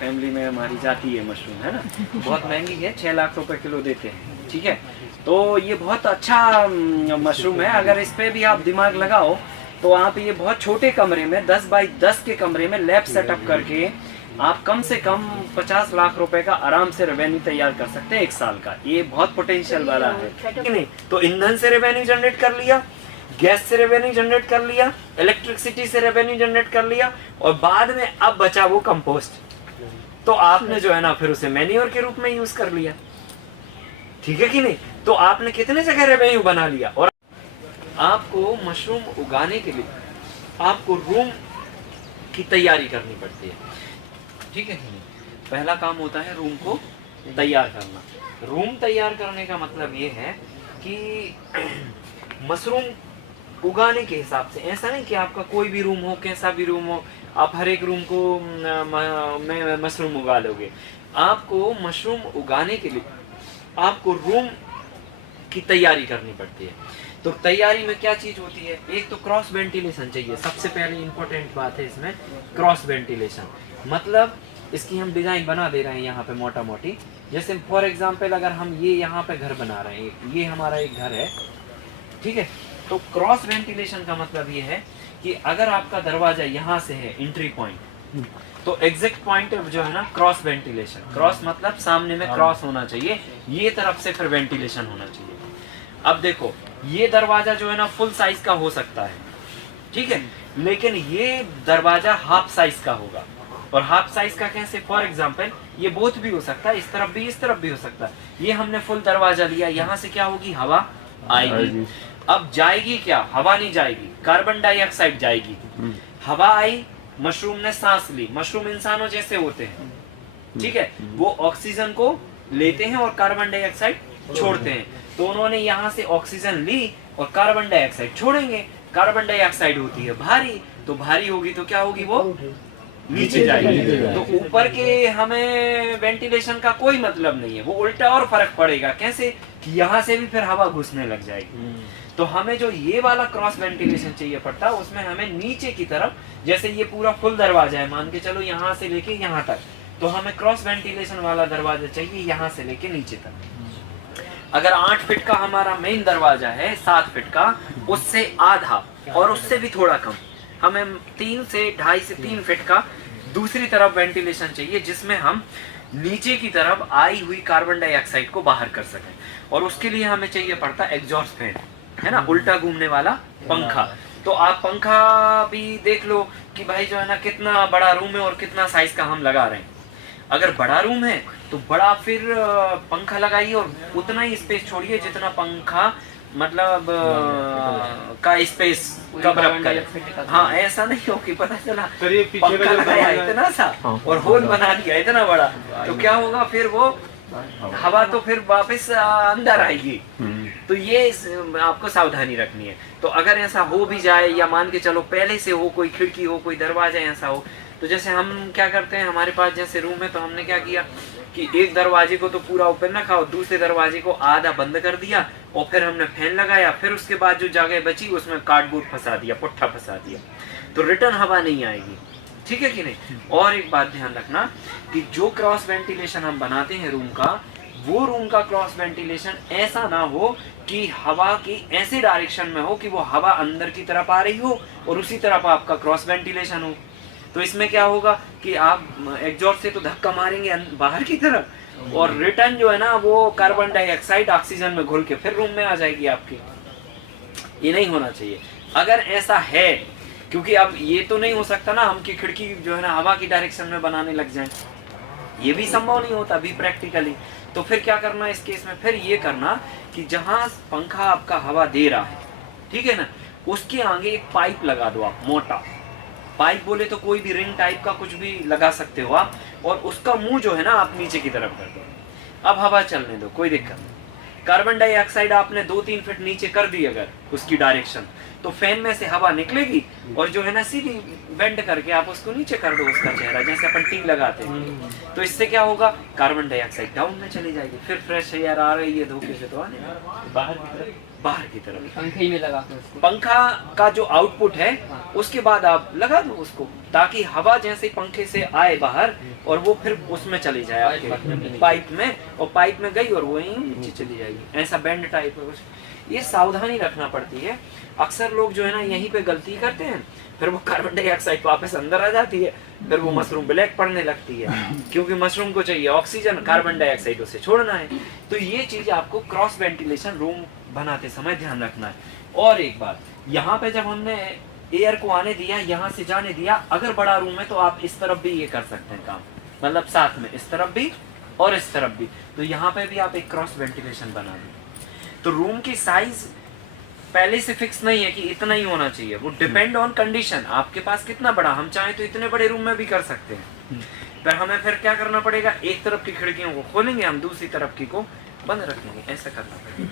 Family में हमारी जाती है मशरूम, है ना। बहुत महंगी है, 6 लाख रुपए किलो देते हैं, ठीक है। तो ये बहुत अच्छा मशरूम है। अगर इस पे भी आप दिमाग लगाओ तो आप ये बहुत छोटे कमरे में 10 बाई 10 के कमरे में लैब सेटअप करके आप कम से कम 50 लाख रुपए का आराम से रेवेन्यू तैयार कर सकते हैं 1 साल का। ये बहुत पोटेंशियल वाला है कि नहीं। तो ईंधन से रेवेन्यू जनरेट कर लिया, गैस से रेवेन्यू जनरेट कर लिया, इलेक्ट्रिसिटी से रेवेन्यू जनरेट कर लिया, और बाद में अब बचा वो कंपोस्ट, तो आपने जो है ना फिर उसे मैन्योर के रूप में यूज कर लिया, ठीक है कि नहीं। तो आपने कितने जगह रेवेन्यू बना लिया। और आपको मशरूम उगाने के लिए आपको रूम की तैयारी करनी पड़ती है, ठीक है। पहला काम होता है रूम को तैयार करना। रूम तैयार करने का मतलब ये है कि मशरूम उगाने के हिसाब से, ऐसा नहीं कि आपका कोई भी रूम हो, कैसा भी रूम हो, आप हर एक रूम को में मशरूम उगा लोगे। आपको मशरूम उगाने के लिए आपको रूम की तैयारी करनी पड़ती है। तो तैयारी में क्या चीज होती है, एक तो क्रॉस वेंटिलेशन चाहिए। सबसे पहले इंपॉर्टेंट बात है इसमें क्रॉस वेंटिलेशन। मतलब इसकी हम डिजाइन बना दे रहे हैं यहाँ पे मोटा मोटी। जैसे फॉर एग्जांपल अगर हम ये यहाँ पे घर बना रहे हैं, ये हमारा एक घर है, ठीक है। तो क्रॉस वेंटिलेशन का मतलब ये है कि अगर आपका दरवाजा यहाँ से है एंट्री पॉइंट, तो एग्जैक्ट पॉइंट जो है ना क्रॉस वेंटिलेशन। क्रॉस मतलब सामने में क्रॉस होना चाहिए, ये तरफ से फिर वेंटिलेशन होना चाहिए। अब देखो ये दरवाजा जो है ना फुल साइज का हो सकता है, ठीक है, लेकिन ये दरवाजा हाफ साइज का होगा। और हाफ साइज का कैसे, फॉर एग्जांपल ये बोथ भी हो सकता है, इस तरफ भी इस तरफ भी हो सकता है। ये हमने फुल दरवाजा लिया, यहाँ से क्या होगी, हवा आएगी। अब जाएगी क्या, हवा नहीं जाएगी, कार्बन डाइऑक्साइड जाएगी। हवा आई, मशरूम ने सांस ली। मशरूम इंसानों जैसे होते हैं, ठीक है, वो ऑक्सीजन को लेते हैं और कार्बन डाइऑक्साइड छोड़ते हैं। तो उन्होंने यहाँ से ऑक्सीजन ली और कार्बन डाइऑक्साइड छोड़ेंगे। कार्बन डाइऑक्साइड होती है भारी, तो भारी होगी तो क्या होगी, वो नीचे जाएगी। तो ऊपर के हमें वेंटिलेशन का कोई मतलब नहीं है, वो उल्टा और फर्क पड़ेगा। कैसे कि यहाँ से भी फिर हवा घुसने लग जाएगी। तो हमें जो ये वाला क्रॉस वेंटिलेशन चाहिए पड़ता है, उसमें हमें नीचे की तरफ, जैसे ये पूरा फुल दरवाजा है, मान के चलो यहाँ से लेके यहाँ तक, तो हमें क्रॉस वेंटिलेशन वाला दरवाजा चाहिए यहाँ से लेके नीचे तक। अगर 8 फीट का हमारा मेन दरवाजा है, 7 फीट का, उससे आधा और उससे भी थोड़ा कम, हमें 3 से 2.5 से 3 फीट का दूसरी तरफ वेंटिलेशन चाहिए, जिसमें हम नीचे की तरफ आई हुई कार्बन डाइऑक्साइड को बाहर कर सकें। और उसके लिए हमें चाहिए पड़ता है एग्जॉस्ट फैन, है ना, उल्टा घूमने वाला पंखा। तो आप पंखा भी देख लो कि भाई जो है ना कितना बड़ा रूम है और कितना साइज का हम लगा रहे हैं। अगर बड़ा रूम है तो बड़ा फिर पंखा लगाइए और उतना ही स्पेस छोड़िए जितना पंखा मतलब का स्पेस कवर अप करे। हाँ, ऐसा नहीं हो कि पता चला पंखा लगाया इतना सा और होल बना दिया इतना बड़ा, तो क्या होगा, फिर वो हवा तो फिर वापस अंदर आएगी। तो ये आपको सावधानी रखनी है। तो अगर ऐसा हो भी जाए, या मान के चलो पहले से हो, कोई खिड़की हो, कोई दरवाजा ऐसा हो, तो जैसे हम क्या करते हैं, हमारे पास जैसे रूम है, तो हमने क्या किया कि एक दरवाजे को तो पूरा ओपन रखा और दूसरे दरवाजे को आधा बंद कर दिया, और फिर हमने फैन लगाया। फिर उसके बाद जो जगह बची उसमें कार्डबोर्ड फंसा दिया, पुट्ठा फंसा दिया, तो रिटर्न हवा नहीं आएगी, ठीक है कि नहीं। और एक बात ध्यान रखना कि जो क्रॉस वेंटिलेशन हम बनाते हैं रूम का, वो रूम का क्रॉस वेंटिलेशन ऐसा ना हो कि हवा की ऐसे डायरेक्शन में हो कि वो हवा अंदर की तरफ आ रही हो और उसी तरफ आपका क्रॉस वेंटिलेशन हो। तो इसमें क्या होगा कि आप एग्जॉस्ट से तो धक्का मारेंगे बाहर की तरफ, और रिटर्न जो है ना वो कार्बन डाइऑक्साइड ऑक्सीजन में घुल के फिर रूम में आ जाएगी आपकी। ये नहीं होना चाहिए। अगर ऐसा है, क्योंकि अब ये तो नहीं हो सकता ना हम की खिड़की जो है ना हवा की डायरेक्शन में बनाने लग जाए, ये भी संभव नहीं होता अभी प्रैक्टिकली। तो फिर क्या करना इस केस में, फिर ये करना कि जहां पंखा आपका हवा दे रहा है, ठीक है ना, उसके आगे एक पाइप लगा दो आप, मोटा पाइप बोले तो कोई भी रिंग टाइप का कुछ भी लगा सकते हो आप, और उसका मुंह जो है ना आप नीचे की तरफ कर दो। अब हवा चलने दो, कोई दिक्कत नहीं। कार्बन डाइऑक्साइड आपने 2-3 फीट नीचे कर दी अगर उसकी डायरेक्शन, तो फैन में से हवा निकलेगी और जो है ना सीधी बेंड करके आप उसको नीचे कर दो, उसका चेहरा जैसे अपन टी लगाते हैं। तो इससे क्या होगा, कार्बन डाइऑक्साइड डाउन में चली जाएगी, फिर फ्रेश एयर आ रही है धोखे से तो आने बाहर की तरफ। बाहर की तरफ। पंखे में लगा के उसको, पंखा का जो आउटपुट है हाँ। उसके बाद आप लगा दो उसको, ताकि हवा जैसे पंखे से आए बाहर और वो फिर उसमें चली जाए आपके पाइप में, और पाइप में गई और वो यहीं नीचे चली जाएगी। ऐसा बैंड टाइप है कुछ। ये सावधानी रखना पड़ती है। अक्सर लोग जो है ना यहीं पे गलती करते हैं, फिर वो कार्बन डाइऑक्साइड वापस अंदर आ जाती है, फिर वो मशरूम ब्लैक पड़ने लगती है, क्योंकि मशरूम को चाहिए ऑक्सीजन, कार्बन डाइऑक्साइड उसे छोड़ना है। तो ये चीज आपको क्रॉस वेंटिलेशन रूम बनाते समय ध्यान रखना है। और एक बात, यहाँ पे जब हमने एयर को आने दिया, यहाँ से जाने दिया, अगर बड़ा रूम है तो आप इस तरफ भी ये कर सकते हैं काम, मतलब साथ में इस तरफ भी और इस तरफ भी, तो यहाँ पे भी आप एक क्रॉस वेंटिलेशन बना दें। तो रूम की साइज पहले से फिक्स नहीं है कि इतना ही होना चाहिए, वो डिपेंड ऑन कंडीशन, आपके पास कितना बड़ा, हम चाहें तो इतने बड़े रूम में भी कर सकते हैं, पर हमें फिर क्या करना पड़ेगा, एक तरफ की खिड़कियों को खोलेंगे हम, दूसरी तरफ की को बंद रखेंगे, ऐसा करना पड़ेगा,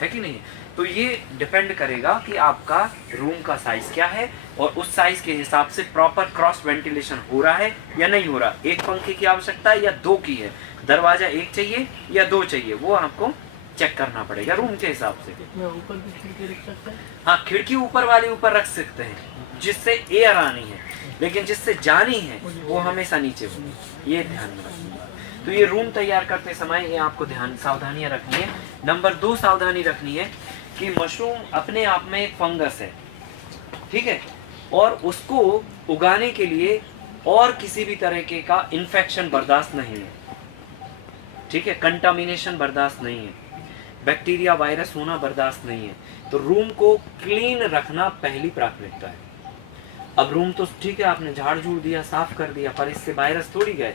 है कि नहीं। तो ये डिपेंड करेगा कि आपका रूम का साइज क्या है, और उस साइज के हिसाब से प्रॉपर क्रॉस वेंटिलेशन हो रहा है या नहीं हो रहा, एक पंखे की आवश्यकता है या दो की है, दरवाजा एक चाहिए या दो चाहिए, वो आपको चेक करना पड़ेगा रूम के हिसाब से। ऊपर भी खिड़की रख सकते हैं? हाँ, खिड़की ऊपर वाली ऊपर रख सकते हैं, जिससे एयर आनी है, लेकिन जिससे जानी है वो हमेशा नीचे हो, ये ध्यान में रखना। तो ये रूम तैयार करते समय ये आपको ध्यान सावधानियां रखनी है। नंबर 2 सावधानी रखनी है कि मशरूम अपने आप में एक फंगस है, ठीक है, और उसको उगाने के लिए और किसी भी तरीके का इन्फेक्शन बर्दाश्त नहीं है, ठीक है, कंटामिनेशन बर्दाश्त नहीं है, बैक्टीरिया वायरस होना बर्दाश्त नहीं है। तो रूम को क्लीन रखना पहली प्राथमिकता है। अब रूम तो ठीक है, आपने झाड़ झूड़ दिया, साफ कर दिया, पर इससे वायरस थोड़ी गए,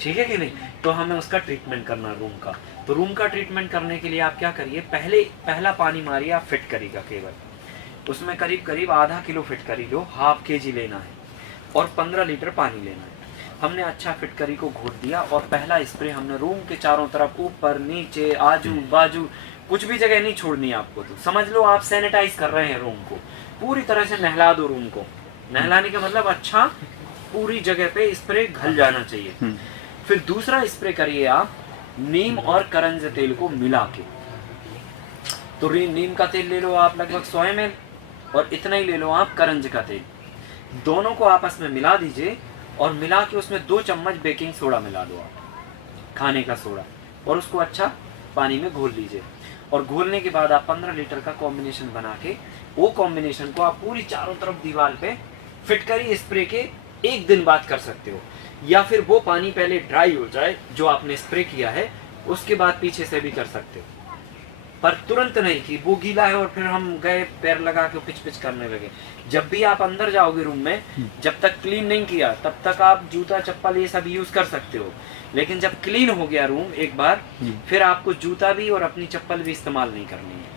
ठीक है कि नहीं, तो हमें उसका ट्रीटमेंट करना रूम का। तो रूम का ट्रीटमेंट करने के लिए आप क्या करिए, पहला पानी मारिए आप फिटकरी का, केवल उसमें करीब करीब आधा किलो फिटकरी लो, हाफ केजी लेना है, और 15 लीटर पानी लेना है। हमने अच्छा फिटकरी को घोट दिया, और पहला स्प्रे हमने रूम के चारों तरफ, ऊपर नीचे आजू बाजू, कुछ भी जगह नहीं छोड़नी है आपको। तो समझ लो आप सैनिटाइज कर रहे हैं रूम को, पूरी तरह से नहला दो रूम को। नहलाने का मतलब अच्छा पूरी जगह पे स्प्रे घल जाना चाहिए। फिर दूसरा स्प्रे करिए आप नीम और करंज तेल को मिला के। तो नीम का तेल ले लो आप लगभग 100 ml, और इतना ही ले लो आप करंज का तेल, दोनों को आपस में मिला दीजिए, और मिला के उसमें 2 चम्मच बेकिंग सोडा मिला दो आप, खाने का सोडा, और उसको अच्छा पानी में घोल लीजिए। और घोलने के बाद आप 15 लीटर का कॉम्बिनेशन बना के, वो कॉम्बिनेशन को आप पूरी चारों तरफ दीवार पे फिटकरी स्प्रे के 1 दिन बाद कर सकते हो, या फिर वो पानी पहले ड्राई हो जाए जो आपने स्प्रे किया है, उसके बाद पीछे से भी कर सकते हो, पर तुरंत नहीं कि वो गीला है और फिर हम गए पैर लगा के पिच पिच करने लगे। जब भी आप अंदर जाओगे रूम में, जब तक क्लीन नहीं किया तब तक आप जूता चप्पल ये सब यूज कर सकते हो, लेकिन जब क्लीन हो गया रूम एक बार, फिर आपको जूता भी और अपनी चप्पल भी इस्तेमाल नहीं करनी है।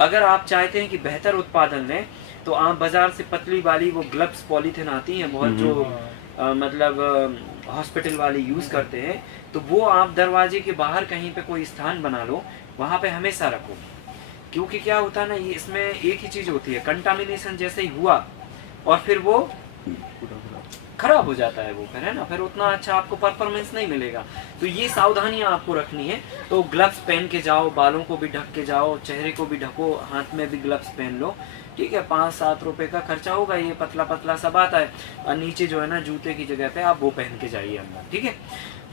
अगर आप चाहते हैं कि बेहतर उत्पादन लें, तो आप बाजार से पतली वाली वो ग्लव्स पॉलीथिन आती हैं बहुत, जो मतलब हॉस्पिटल वाले यूज करते हैं, तो वो आप दरवाजे के बाहर कहीं पे कोई स्थान बना लो, वहाँ पे हमेशा रखो। क्योंकि क्या होता है ना, ये इसमें एक ही चीज होती है, कंटामिनेशन जैसे ही हुआ और फिर वो खराब हो जाता है वो, फिर है ना, फिर उतना अच्छा आपको परफॉर्मेंस नहीं मिलेगा। तो ये सावधानियां आपको रखनी है। तो ग्लव्स पहन के जाओ, बालों को भी ढक के जाओ, चेहरे को भी ढको, हाथ में भी ग्लव्स पहन लो, ठीक है। 5-7 रुपए का खर्चा होगा, ये पतला पतला सब आता है, और नीचे जो है ना जूते की जगह पे आप वो पहन के जाइए अंदर, ठीक है।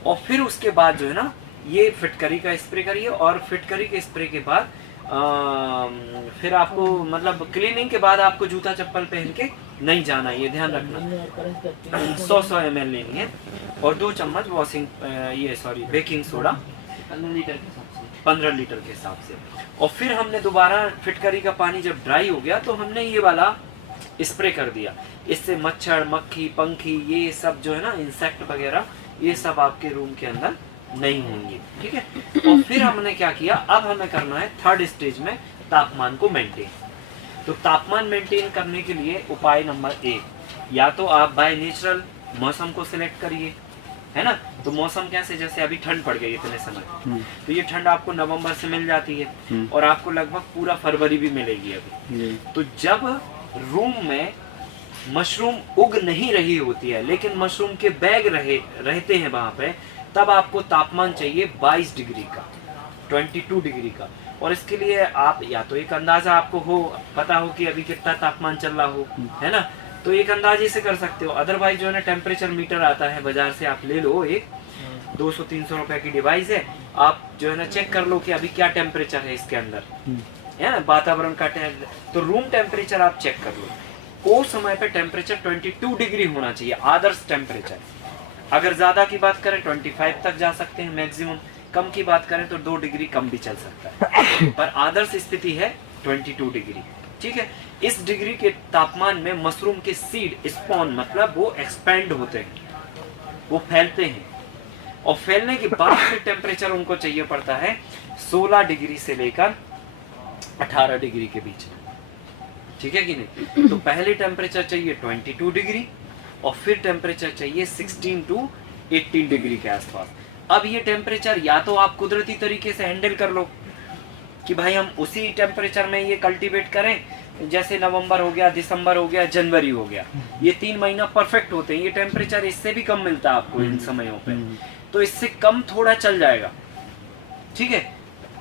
और फिर उसके बाद जो है ना ये फिटकरी का स्प्रे करिए, और फिटकरी के स्प्रे के बाद फिर आपको मतलब क्लीनिंग के बाद आपको जूता चप्पल पहन के नहीं जाना, ये ध्यान रखना। 100 ml लेनी है, और 2 चम्मच बेकिंग सोडा 15 लीटर के हिसाब से। और फिर हमने दोबारा फिटकरी का पानी जब ड्राई हो गया तो हमने ये वाला स्प्रे कर दिया। इससे मच्छर, मक्खी, पंखी, ये सब जो है ना इंसेक्ट वगैरह, ये सब आपके रूम के अंदर नहीं होंगे, ठीक है। और फिर हमने क्या किया, अब हमें करना है 3rd स्टेज में तापमान को मेंटेन। तो तापमान मेंटेन करने के लिए उपाय नंबर 1, या तो आप बाय नेचुरल मौसम को सिलेक्ट करिए, है ना। तो मौसम कैसे, जैसे अभी ठंड पड़ गई इतने समय, तो ये ठंड आपको नवंबर से मिल जाती है, और आपको लगभग पूरा फरवरी भी मिलेगी अभी। तो जब रूम में मशरूम उग नहीं रही होती है, लेकिन मशरूम के बैग रहते हैं वहां पे, तब आपको तापमान चाहिए 22 डिग्री का, 22 डिग्री का। और इसके लिए आप या तो एक अंदाजा आपको हो, पता हो कि अभी कितना तापमान चल रहा हो, है ना, तो एक अंदाजे से कर सकते हो। अदरवाइज जो है ना टेम्परेचर मीटर आता है बाजार से, आप ले लो, एक 200-300 रुपए की डिवाइस है, आप जो है ना चेक कर लो कि अभी क्या टेम्परेचर है इसके अंदर, है ना, वातावरण का तो रूम टेम्परेचर आप चेक कर लो। उस समय पे टेम्परेचर 22 डिग्री होना चाहिए आदर्श टेम्परेचर। अगर ज्यादा की बात करें 25 तक जा सकते हैं मैक्सिमम, कम की बात करें तो 2 डिग्री कम भी चल सकता है, पर आदर्श स्थिति है 22 डिग्री। ठीक है, इस डिग्री के तापमान में मशरूम के सीड स्पॉन मतलब वो एक्सपेंड होते हैं, वो फैलते हैं, और फैलने के बाद फिर टेम्परेचर उनको चाहिए पड़ता है 16 डिग्री से लेकर 18 डिग्री के बीच में। ठीक है कि नहीं? तो पहले टेम्परेचर चाहिए 22 डिग्री और फिर टेम्परेचर चाहिए 16 to 18 डिग्री के आसपास। अब ये टेम्परेचर या तो आप कुदरती तरीके से हैंडल कर लो कि भाई हम उसी टेम्परेचर में ये कल्टीवेट करें, जैसे नवंबर हो गया, दिसंबर हो गया, जनवरी हो गया, ये 3 महीना परफेक्ट होते हैं। ये टेम्परेचर इससे भी कम मिलता है आपको इन समयों पे, तो इससे कम थोड़ा चल जाएगा। ठीक है,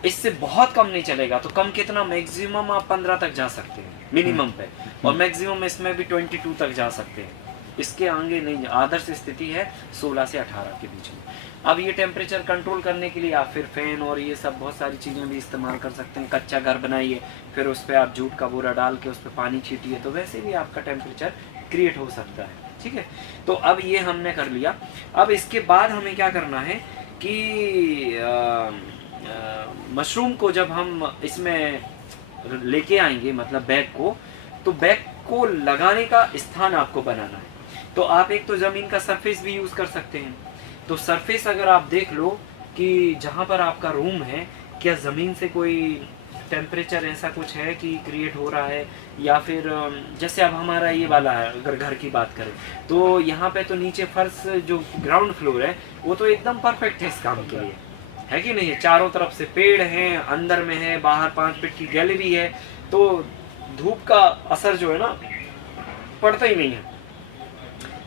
इससे बहुत कम नहीं चलेगा। तो कम कितना, मैक्सिमम आप 15 तक जा सकते हैं मिनिमम पे, और मैक्सिमम इसमें भी 22 तक जा सकते हैं, इसके आगे नहीं। आदर्श स्थिति है 16 से 18 के बीच में। अब ये टेम्परेचर कंट्रोल करने के लिए आप फिर फैन और ये सब बहुत सारी चीज़ें भी इस्तेमाल कर सकते हैं। कच्चा घर बनाइए, फिर उस पर आप जूट का बोरा डाल के उस पर पानी छीटिए, तो वैसे भी आपका टेम्परेचर क्रिएट हो सकता है। ठीक है, तो अब ये हमने कर लिया। अब इसके बाद हमें क्या करना है कि मशरूम को जब हम इसमें लेके आएंगे, मतलब बैग को, तो बैग को लगाने का स्थान आपको बनाना है। तो आप एक तो ज़मीन का सरफेस भी यूज़ कर सकते हैं। तो सरफेस अगर आप देख लो कि जहाँ पर आपका रूम है, क्या ज़मीन से कोई टेम्परेचर ऐसा कुछ है कि क्रिएट हो रहा है, या फिर जैसे अब हमारा ये वाला है, अगर घर की बात करें तो यहाँ पे तो नीचे फर्श जो ग्राउंड फ्लोर है वो तो एकदम परफेक्ट है इस काम के लिए, है कि नहीं? चारों तरफ से पेड़ हैं, अंदर में है, बाहर 5 फीट की गैलरी है, तो धूप का असर जो है ना पड़ता ही नहीं है।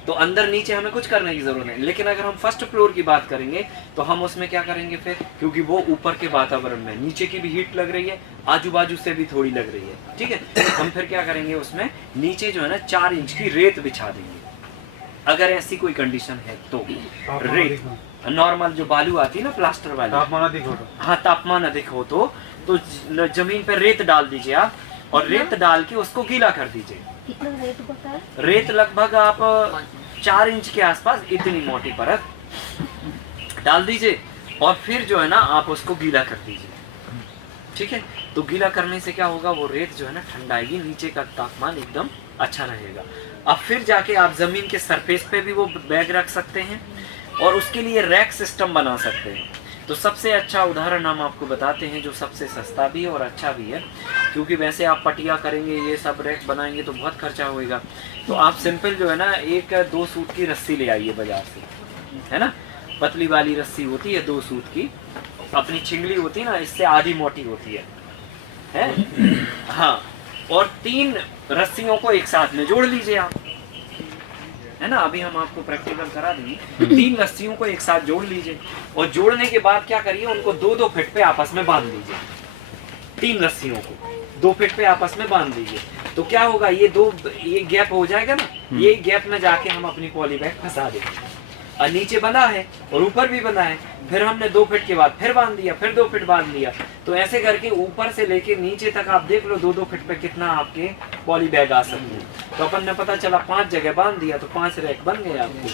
तो अंदर नीचे हमें कुछ करने की जरूरत नहीं। लेकिन अगर हम फर्स्ट फ्लोर की बात करेंगे तो हम उसमें क्या करेंगे फिर, क्योंकि वो ऊपर के वातावरण में नीचे की भी हीट लग रही है, आजू बाजू से भी थोड़ी लग रही है। ठीक है, तो हम फिर क्या करेंगे, उसमें नीचे जो है ना 4 इंच की रेत बिछा देंगे। अगर ऐसी कोई कंडीशन है तो रेत, नॉर्मल जो बालू आती है ना, प्लास्टर वाली, तापमान अधिक हो तो, हाँ तापमान अधिक हो तो जमीन पर रेत डाल दीजिए आप, और रेत डाल के उसको गीला कर दीजिए। कितना रेट होता है? रेत लगभग आप 4 इंच के आसपास इतनी मोटी परत डाल दीजिए, और फिर जो है ना आप उसको गीला कर दीजिए। ठीक है, तो गीला करने से क्या होगा, वो रेत जो है ना ठंडाएगी, नीचे का तापमान एकदम अच्छा रहेगा। अब फिर जाके आप जमीन के सरफेस पे भी वो बैग रख सकते हैं, और उसके लिए रैक सिस्टम बना सकते हैं। तो सबसे अच्छा उदाहरण हम आपको बताते हैं, जो सबसे सस्ता भी है और अच्छा भी है, क्योंकि वैसे आप पटिया करेंगे, ये सब रैक बनाएंगे तो बहुत खर्चा होएगा। तो आप सिंपल जो है ना 1-2 सूत की रस्सी ले आइए बाजार से, है ना, पतली वाली रस्सी होती है 2 सूत की, अपनी छिंगली होती है ना, इससे आधी मोटी होती है? हाँ, और 3 रस्सियों को एक साथ में जोड़ लीजिए आप, है ना। अभी हम आपको प्रैक्टिकल करा देंगे। 3 रस्सियों को एक साथ जोड़ लीजिए, और जोड़ने के बाद क्या करिए, उनको 2-2 फीट पे आपस में बांध दीजिए। 3 रस्सियों को 2 फीट पे आपस में बांध दीजिए, तो क्या होगा, ये गैप हो जाएगा ना, ये गैप में जाके हम अपनी पॉली बैग फंसा देंगे। और नीचे बंधा है और ऊपर भी बंधा है, फिर हमने 2 फीट के बाद फिर बांध दिया, फिर 2 फीट बांध लिया, तो ऐसे करके ऊपर से लेके नीचे तक आप देख लो 2-2 फीट पे कितना आपके पॉली बैग आ सकते हैं। तो अपन ने पता चला 5 जगह बांध दिया, तो 5 रैक बन गए आपके।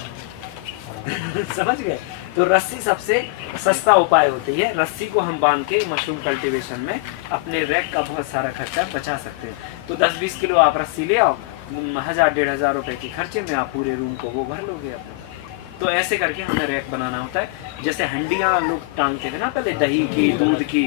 समझ गए? तो रस्सी सबसे सस्ता उपाय होती है। रस्सी को हम बांध के मशरूम कल्टीवेशन में अपने रैक का बहुत सारा खर्चा बचा सकते हैं। तो 10-20 किलो आप रस्सी ले आओ, 1000-1500 रुपए के खर्चे में आप पूरे रूम को वो भर लोगे अपना। तो ऐसे करके हमें रैक बनाना होता है। जैसे हंडियाँ लोग टांगते थे ना पहले, दही की, दूध की,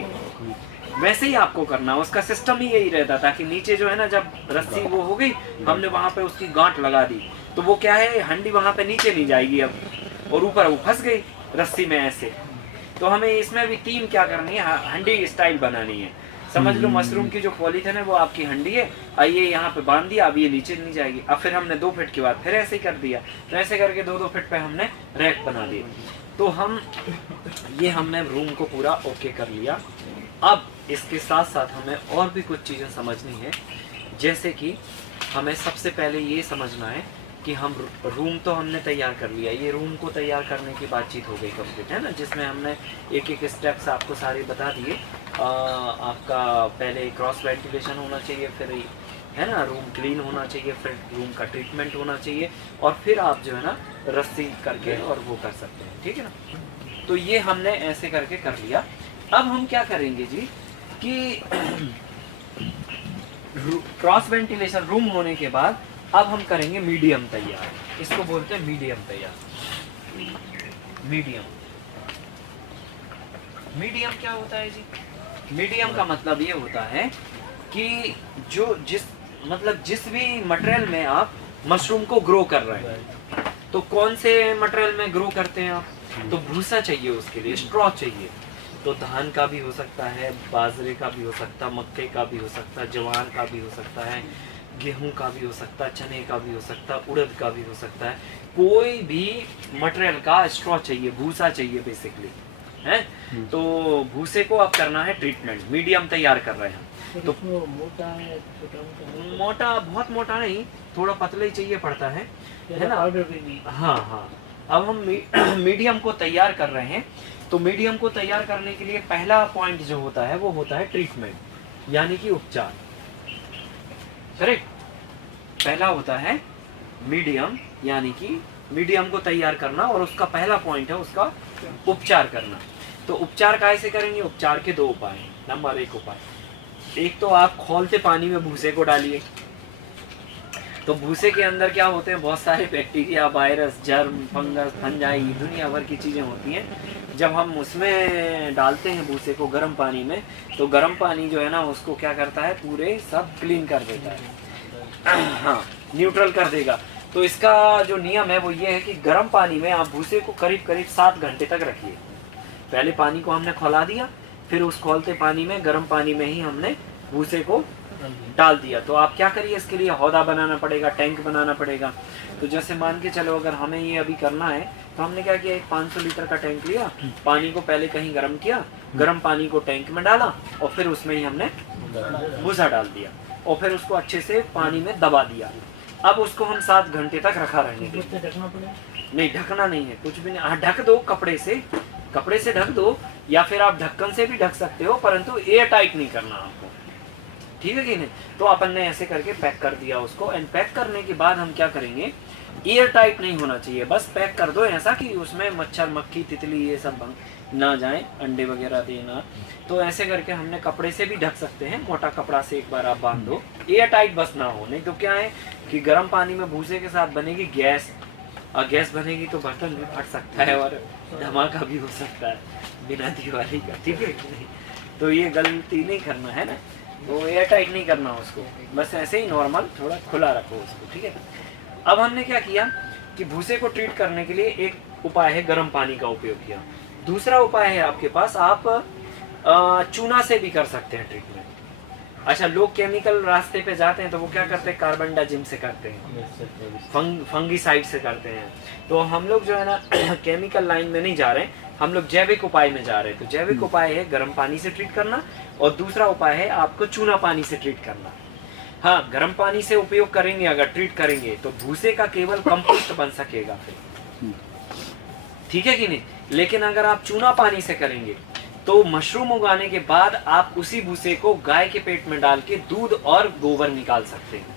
वैसे ही आपको करना। उसका सिस्टम ही यही रहता था कि नीचे जो है ना, जब रस्सी वो हो गई, हमने वहाँ पे उसकी गांठ लगा दी, तो वो क्या है, हंडी वहाँ पे नीचे नहीं जाएगी अब, और ऊपर वो फंस गई रस्सी में ऐसे। तो हमें इसमें भी 3 क्या करनी है, हंडी स्टाइल बनानी है। समझ लो मशरूम की जो पॉलीथिन है वो आपकी हंडी है, आइए यहाँ पे बांध दिया, अब ये नीचे नहीं जाएगी। अब फिर हमने 2 फीट के बाद फिर ऐसे ही कर दिया, तो ऐसे करके 2-2 फीट पे हमने रैक बना दिए। तो हमने रूम को पूरा ओके कर लिया। अब इसके साथ साथ हमें और भी कुछ चीज़ें समझनी है, जैसे कि हमें सबसे पहले ये समझना है कि हम रूम तो हमने तैयार कर लिया, ये रूम को तैयार करने की बातचीत हो गई कंप्लीट, है ना, जिसमें हमने एक एक स्टेप्स आपको सारे बता दिए। आपका पहले क्रॉस वेंटिलेशन होना चाहिए, फिर है ना रूम क्लीन होना चाहिए, फिर रूम का ट्रीटमेंट होना चाहिए, और फिर आप जो है ना रस्सी करके और वो कर सकते हैं, ठीक है ना। तो ये हमने ऐसे करके कर लिया। अब हम क्या करेंगे जी कि क्रॉस वेंटिलेशन रूम होने के बाद अब हम करेंगे मीडियम तैयार, इसको बोलते हैं मीडियम तैयार। मीडियम क्या होता है जी? मीडियम का मतलब ये होता है कि जिस भी मटेरियल में आप मशरूम को ग्रो कर रहे हैं, तो कौन से मटेरियल में ग्रो करते हैं आप? तो भूसा चाहिए, उसके लिए स्ट्रॉ चाहिए। तो धान का भी हो सकता है, बाजरे का भी हो सकता है, मक्के का भी हो सकता है, ज्वार का भी हो सकता है, गेहूं का भी हो सकता है, चने का भी हो सकता है, उड़द का भी हो सकता है। कोई भी मटेरियल का स्ट्रॉ चाहिए, भूसा चाहिए बेसिकली, है। तो भूसे को अब करना है ट्रीटमेंट, मीडियम तैयार कर रहे हैं। तो मोटा है, छोटा मोटा, बहुत मोटा नहीं, थोड़ा पतला ही चाहिए पड़ता है ना। पाउडर भी नहीं। हाँ। अब हम मीडियम को तैयार कर रहे हैं। तो मीडियम को तैयार करने के लिए पहला पॉइंट जो होता है वो होता है ट्रीटमेंट, यानी कि उपचार। करेक्ट, पहला होता है मीडियम, यानी कि मीडियम को तैयार करना, और उसका पहला पॉइंट है उसका उपचार करना। तो उपचार कैसे करेंगे? उपचार के 2 उपाय हैं। नंबर 1 उपाय, एक तो आप खौलते पानी में भूसे को डालिए। तो भूसे के अंदर क्या होते हैं? बहुत सारे bacteria, virus, germ, fungus, fungi, दुनिया भर की चीज़ें होती हैं। जब हम उसमें डालते हैं भूसे को गर्म पानी में, तो गर्म पानी जो है ना उसको क्या करता है, पूरे सब क्लीन कर देता है, हाँ, न्यूट्रल कर देगा। तो इसका जो नियम है वो ये है कि गर्म पानी में आप भूसे को करीब करीब 7 घंटे तक रखिए। पहले पानी को हमने खौला दिया, फिर उस खौलते पानी में, गर्म पानी में ही हमने भूसे को डाल दिया। तो आप क्या करिए, इसके लिए हौदा बनाना पड़ेगा, टैंक बनाना पड़ेगा। तो जैसे मान के चलो अगर हमें ये अभी करना है, तो हमने क्या किया, एक 500 लीटर का टैंक लिया, पानी को पहले कहीं गर्म किया, गर्म पानी को टैंक में डाला, और फिर उसमें ही हमने भूसा डाल दिया, और फिर उसको अच्छे से पानी में दबा दिया। अब उसको हम 7 घंटे तक रखा रहने देंगे। ढकना पड़ेगा? नहीं, ढकना नहीं है, कुछ भी नहीं। हाँ, ढक दो, कपड़े से ढक दो, या फिर आप ढक्कन से भी ढक सकते हो, परंतु एयर टाइट नहीं करना आपको, ठीक है कि नहीं। तो अपन ने ऐसे करके पैक कर दिया उसको। एंड पैक करने के बाद हम क्या करेंगे, एयर टाइट नहीं होना चाहिए, बस पैक कर दो ऐसा कि उसमें मच्छर, मक्खी, तितली ये सब ना जाए, अंडे वगैरह देना। तो ऐसे करके हमने कपड़े से भी ढक सकते हैं, मोटा कपड़ा से एक बार आप बांध दो, एयर टाइट बस ना हो। नहीं तो क्या है कि गर्म पानी में भूसे के साथ बनेगी गैस, और गैस बनेगी तो बर्तन भी फट सकता है और धमाका भी हो सकता है बिना दिवाली का, ठीक है कि नहीं। तो ये गलती नहीं करना है ना, वो एयर टाइट नहीं करना उसको, बस ऐसे ही नॉर्मल थोड़ा खुला रखो उसको, ठीक है। अब हमने क्या किया कि भूसे को ट्रीट करने के लिए एक उपाय है गर्म पानी का उपयोग किया। दूसरा उपाय है आपके पास, आप चूना से भी कर सकते हैं ट्रीटमेंट। अच्छा, लोग केमिकल रास्ते पे जाते हैं तो वो क्या करते हैं, कार्बनडाजिम से करते हैं, फंगीसाइड से करते हैं। तो हम लोग जो है ना केमिकल लाइन में नहीं जा रहे हैं, हम लोग जैविक उपाय में जा रहे हैं। तो जैविक उपाय है गर्म पानी से ट्रीट करना, और दूसरा उपाय है आपको चूना पानी से ट्रीट करना। हाँ, गर्म पानी से उपयोग करेंगे अगर ट्रीट करेंगे तो भूसे का केवल कंपोस्ट बन सकेगा फिर, ठीक है कि नहीं। लेकिन अगर आप चूना पानी से करेंगे तो मशरूम उगाने के बाद आप उसी भूसे को गाय के पेट में डाल के दूध और गोबर निकाल सकते हैं,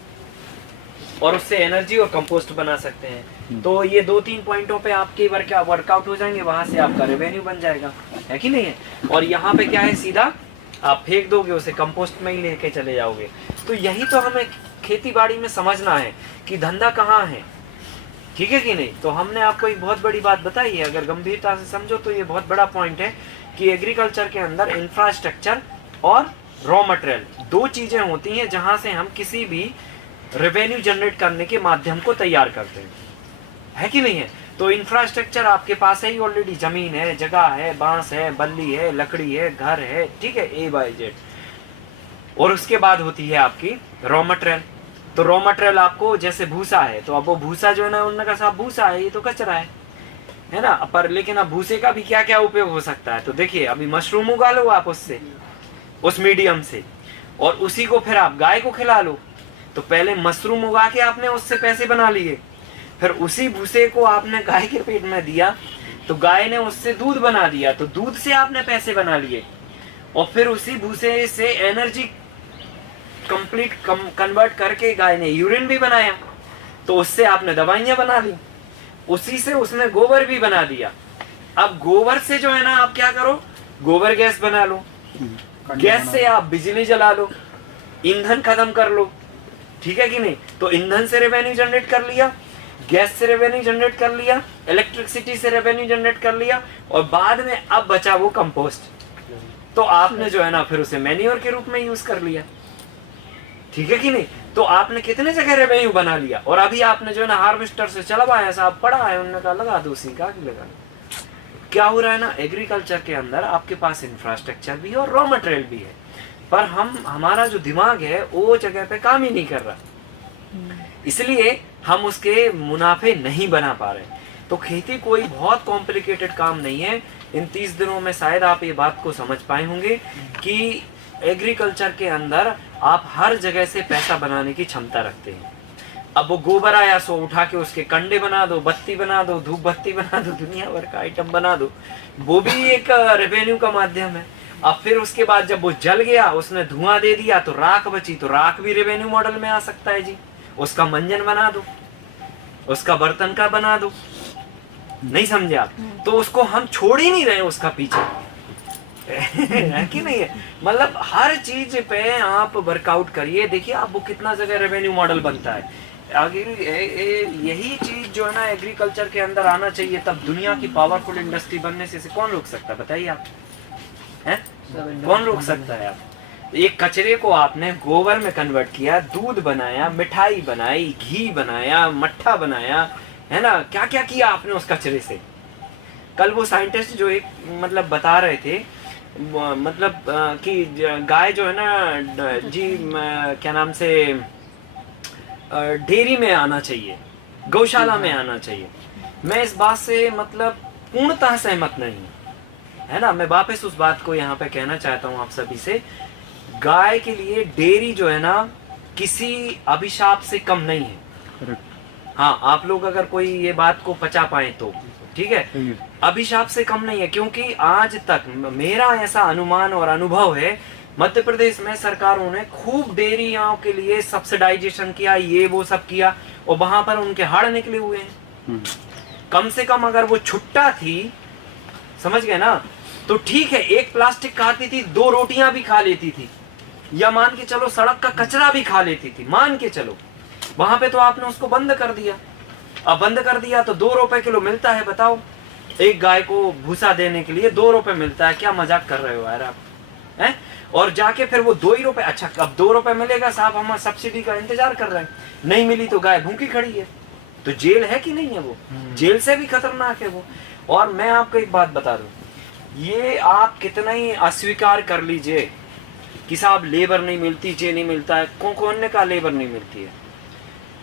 और उससे एनर्जी और कंपोस्ट बना सकते हैं। तो ये 2-3 पॉइंटों पे आपके वर्कआउट हो जाएंगे, वहां से आपका रेवेन्यू बन जाएगा, है कि नहीं है। और यहाँ पे क्या है, सीधा आप फेंक दोगे उसे, कंपोस्ट में ही लेके चले जाओगे। तो यही तो हमें खेती बाड़ी में समझना है कि धंधा कहाँ है, ठीक है कि नहीं। तो हमने आपको एक बहुत बड़ी बात बताई है, अगर गंभीरता से समझो तो ये बहुत बड़ा पॉइंट है कि एग्रीकल्चर के अंदर इंफ्रास्ट्रक्चर और रॉ मटेरियल 2 चीजें होती हैं जहां से हम किसी भी रेवेन्यू जनरेट करने के माध्यम को तैयार करते हैं, है कि नहीं है। तो इंफ्रास्ट्रक्चर आपके पास है ही ऑलरेडी, जमीन है, जगह है, बांस है, बल्ली है, लकड़ी है, घर है, ठीक है, A by Z। और उसके बाद होती है आपकी रॉ मटेरियल। तो रॉ मटेरियल आपको जैसे भूसा है, तो अब वो भूसा जो है ना, उन्होंने कहा साहब भूसा है, ये तो कचरा है, है ना। पर लेकिन अब भूसे का भी क्या क्या उपयोग हो सकता है, तो देखिए अभी मशरूम उगा लो आप उससे, उस मीडियम से, और उसी को फिर आप गाय को खिला लो। तो पहले मशरूम उगा के आपने उससे पैसे बना लिए, फिर उसी भूसे को आपने गाय के पेट में दिया, तो गाय ने उससे दूध बना दिया, तो दूध से आपने पैसे बना लिए, और फिर उसी भूसे से एनर्जी कंप्लीट कन्वर्ट करके गाय ने यूरिन भी बनाया, तो उससे आपने दवाइयां बना ली, उसी से उसने गोबर भी बना दिया। अब गोबर से जो है ना आप क्या करो, गोबर गैस बना लो, गैस से आप बिजली जला लो, ईंधन खत्म कर लो, ठीक है कि नहीं। तो ईंधन से रेवेन्यू जनरेट कर लिया, गैस से रेवेन्यू जनरेट कर लिया, इलेक्ट्रिसिटी से रेवेन्यू जनरेट कर लिया, और बाद में अब बचा वो कंपोस्ट, तो आपने जो है ना फिर उसे मैन्योर के रूप में यूज कर लिया, ठीक है कि नहीं। तो आपने कितने जगह रेवेन्यू बना लिया, और अभी आपने जो है ना हार्वेस्टर से चलवाया, साहब पड़ा है, उन्होंने कहा लगा दो, उसी का लगा। क्या हो रहा है ना, एग्रीकल्चर के अंदर आपके पास इंफ्रास्ट्रक्चर भी है और रॉ मटेरियल भी है, पर हमारा जो दिमाग है वो जगह पे काम ही नहीं कर रहा, इसलिए हम उसके मुनाफे नहीं बना पा रहे। तो खेती कोई बहुत कॉम्प्लिकेटेड काम नहीं है। इन 30 दिनों में शायद आप ये बात को समझ पाए होंगे कि एग्रीकल्चर के अंदर आप हर जगह से पैसा बनाने की क्षमता रखते हैं। अब वो गोबर आया सो उठा के उसके कंडे बना दो, बत्ती बना दो, धूप बत्ती बना दो, दुनिया भर का आइटम बना दो, वो भी एक रेवेन्यू का माध्यम है। अब फिर उसके बाद जब वो जल गया, उसने धुआं दे दिया, तो राख बची, तो राख भी रेवेन्यू मॉडल में आ सकता है जी। उसका मंजन बना दो, उसका बर्तन का बना दो, नहीं समझे आप। तो उसको हम छोड़ ही नहीं रहे उसका पीछे है कि नहीं है। मतलब हर चीज पे आप वर्कआउट करिए, देखिए आप वो कितना जगह रेवेन्यू मॉडल बनता है। आगे यही चीज जो है ना एग्रीकल्चर के अंदर आना चाहिए, तब दुनिया की पावरफुल इंडस्ट्री बनने से कौन रोक सकता है, बताइए आप, हैं? कौन रोक सकता है आप। एक कचरे को आपने गोबर में कन्वर्ट किया, दूध बनाया, मिठाई बनाई, घी बनाया, मट्ठा बनाया, है ना, क्या क्या किया आपने उस कचरे से। कल वो साइंटिस्ट जो एक मतलब बता रहे थे, मतलब कि गाय जो है ना जी क्या नाम से डेयरी में आना चाहिए, गौशाला में आना चाहिए। मैं इस बात से मतलब पूर्णतः सहमत नहीं हूँ, है ना। मैं वापस उस बात को यहाँ पे कहना चाहता हूँ आप सभी से, गाय के लिए डेयरी जो है ना किसी अभिशाप से कम नहीं है। हाँ, आप लोग अगर कोई ये बात को पचा पाए तो ठीक है, अभिशाप से कम नहीं है, क्योंकि आज तक मेरा ऐसा अनुमान और अनुभव है, मध्य प्रदेश में सरकारों ने खूब डेयरियों के लिए सब्सिडाइजेशन किया, ये वो सब किया, और वहां पर उनके हाड़ निकले हुए हैं। कम से कम अगर वो छुट्टा थी, समझ गए ना, तो ठीक है, एक प्लास्टिक खाती थी, 2 रोटियां भी खा लेती थी, या मान के चलो सड़क का कचरा भी खा लेती थी, मान के चलो। वहां पे तो आपने उसको बंद कर दिया। अब बंद कर दिया तो 2 रुपए किलो मिलता है, बताओ, एक गाय को भूसा देने के लिए 2 रुपए मिलता है। क्या मजाक कर रहे हो यार आप, हैं? और जाके फिर वो 2 ही रुपए, अच्छा अब 2 रुपए मिलेगा साहब, हम सब्सिडी का इंतजार कर रहे हैं, नहीं मिली तो गाय भूखी खड़ी है, तो जेल है कि नहीं है वो, जेल से भी खतरनाक है वो। और मैं आपको एक बात बता दूं, ये आप कितना ही अस्वीकार कर लीजिए कि साहब लेबर नहीं मिलती, जे नहीं मिलता है, कौन ने कहा लेबर नहीं मिलती है।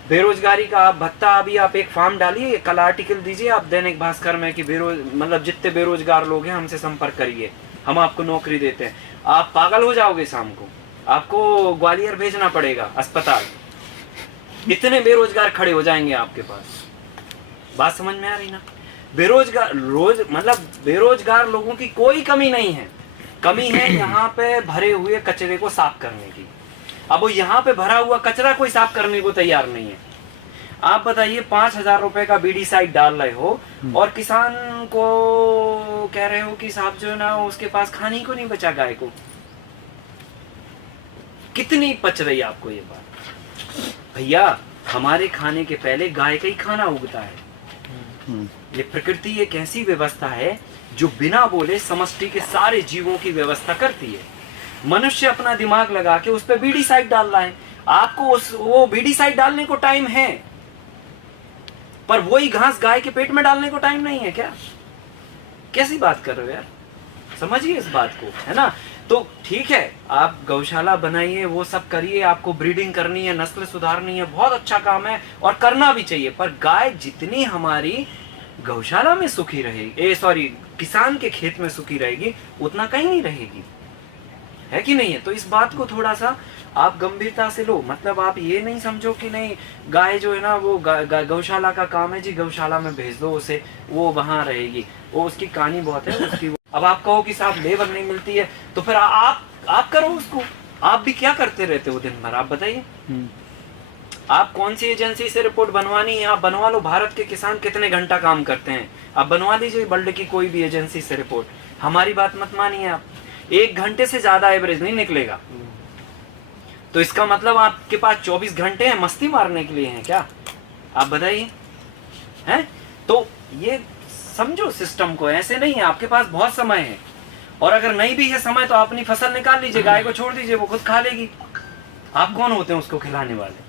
बेरोजगारी का आप भत्ता, अभी आप एक फॉर्म डालिए, कल आर्टिकल दीजिए आप दैनिक भास्कर में कि मतलब जितने बेरोजगार लोग हैं हमसे संपर्क करिए, हम आपको नौकरी देते हैं। आप पागल हो जाओगे, शाम को आपको ग्वालियर भेजना पड़ेगा अस्पताल, इतने बेरोजगार खड़े हो जाएंगे आपके पास। बात समझ में आ रही ना। बेरोजगार मतलब बेरोजगार लोगों की कोई कमी नहीं है, कमी है यहाँ पे भरे हुए कचरे को साफ करने की। अब वो यहाँ पे भरा हुआ कचरा कोई साफ करने को तैयार नहीं है। आप बताइए, 5,000 रुपए का बीडी साइड डाल रहे हो और किसान को कह रहे हो कि साहब जो है ना उसके पास खाने को नहीं बचा गाय को। कितनी पच रही आपको ये बात। भैया, हमारे खाने के पहले गाय का ही खाना उगता है। ये प्रकृति एक ऐसी व्यवस्था है जो बिना बोले समष्टि के सारे जीवों की व्यवस्था करती है। मनुष्य अपना दिमाग लगा के उस पर बीडी साइड डाल रहा है। आपको वो बीडी साइड डालने को टाइम है, पर वही घास गाय के पेट में डालने को टाइम नहीं है क्या? कैसी बात कर रहे हो यार, समझिए इस बात को, है ना। तो ठीक है, आप गौशाला बनाइए, वो सब करिए, आपको ब्रीडिंग करनी है, नस्ल सुधारनी है, बहुत अच्छा काम है और करना भी चाहिए। पर गाय जितनी हमारी गौशाला में सुखी रहेगी, किसान के खेत में सुखी रहेगी, उतना कहीं नहीं रहेगी, है कि नहीं है। तो इस बात को थोड़ा सा आप गंभीरता से लो। मतलब आप ये नहीं समझो कि नहीं गाय जो है ना वो गौशाला का काम है जी, गौशाला में भेज दो उसे, वो वहां रहेगी, वो उसकी कहानी बहुत है उसकी। अब आप कहो कि साहब लेबर नहीं मिलती है, तो फिर आप करो उसको। आप भी क्या करते रहते हो दिन भर, आप बताइए। आप कौन सी एजेंसी से रिपोर्ट बनवानी है, आप बनवा लो। भारत के किसान कितने घंटा काम करते हैं, आप बनवा लीजिए वर्ल्ड की कोई भी एजेंसी से रिपोर्ट। हमारी बात मत मानिए आप, 1 घंटे से ज्यादा एवरेज नहीं निकलेगा। तो इसका मतलब आपके पास 24 घंटे हैं मस्ती मारने के लिए हैं क्या, आप बताइए, हैं? तो ये समझो सिस्टम को, ऐसे नहीं है, आपके पास बहुत समय है। और अगर नहीं भी है समय तो आप अपनी फसल निकाल लीजिए, गाय को छोड़ दीजिए, वो खुद खा लेगी। आप कौन होते हैं उसको खिलाने वाले?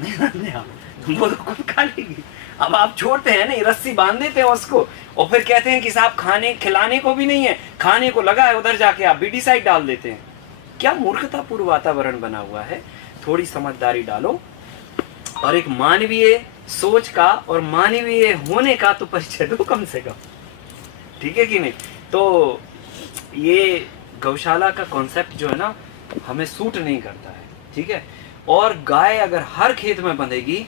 वो तो खुद खा लेगी। अब आप छोड़ते हैं नहीं, रस्सी बांध देते हैं उसको, और फिर कहते हैं कि साहब खाने खिलाने को भी नहीं है, खाने को लगा है, उधर जाके आप बीडीसाइड डाल देते हैं। क्या मूर्खतापूर्ण वातावरण बना हुआ है। थोड़ी समझदारी डालो और एक मानवीय सोच का और मानवीय होने का तो परिचय दो कम से कम, ठीक है कि नहीं। तो ये गौशाला का कॉन्सेप्ट जो है ना हमें सूट नहीं करता है, ठीक है। और गाय अगर हर खेत में बंधेगी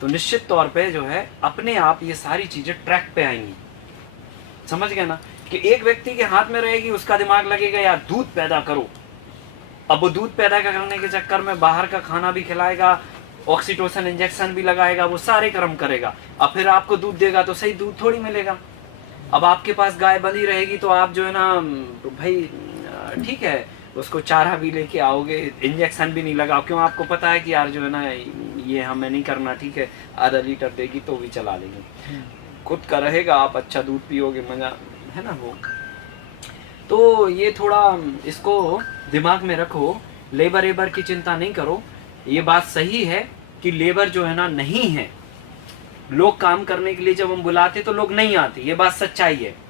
तो निश्चित तौर पे जो है अपने आप ये सारी चीजें ट्रैक पे आएंगी, समझ गए ना। कि एक व्यक्ति के हाथ में रहेगी, उसका दिमाग लगेगा यार दूध पैदा करो। अब वो दूध पैदा करने के चक्कर में बाहर का खाना भी खिलाएगा, ऑक्सीटोसिन इंजेक्शन भी लगाएगा, वो सारे कर्म करेगा। अब फिर आपको दूध देगा तो सही दूध थोड़ी मिलेगा। अब आपके पास गाय बंधी रहेगी तो आप जो है ना भाई ठीक है उसको चारा भी लेके आओगे, इंजेक्शन भी नहीं लगाओ, क्यों? आपको पता है कि यार जो है ना ये हमें नहीं करना, ठीक है, आधा लीटर देगी तो भी चला लेंगे, खुद का रहेगा, आप अच्छा दूध पियोगे, मजा है ना वो। तो ये थोड़ा इसको दिमाग में रखो, लेबर एबर की चिंता नहीं करो। ये बात सही है कि लेबर जो है ना नहीं है, लोग काम करने के लिए जब हम बुलाते तो लोग नहीं आते, ये बात सच्चाई है।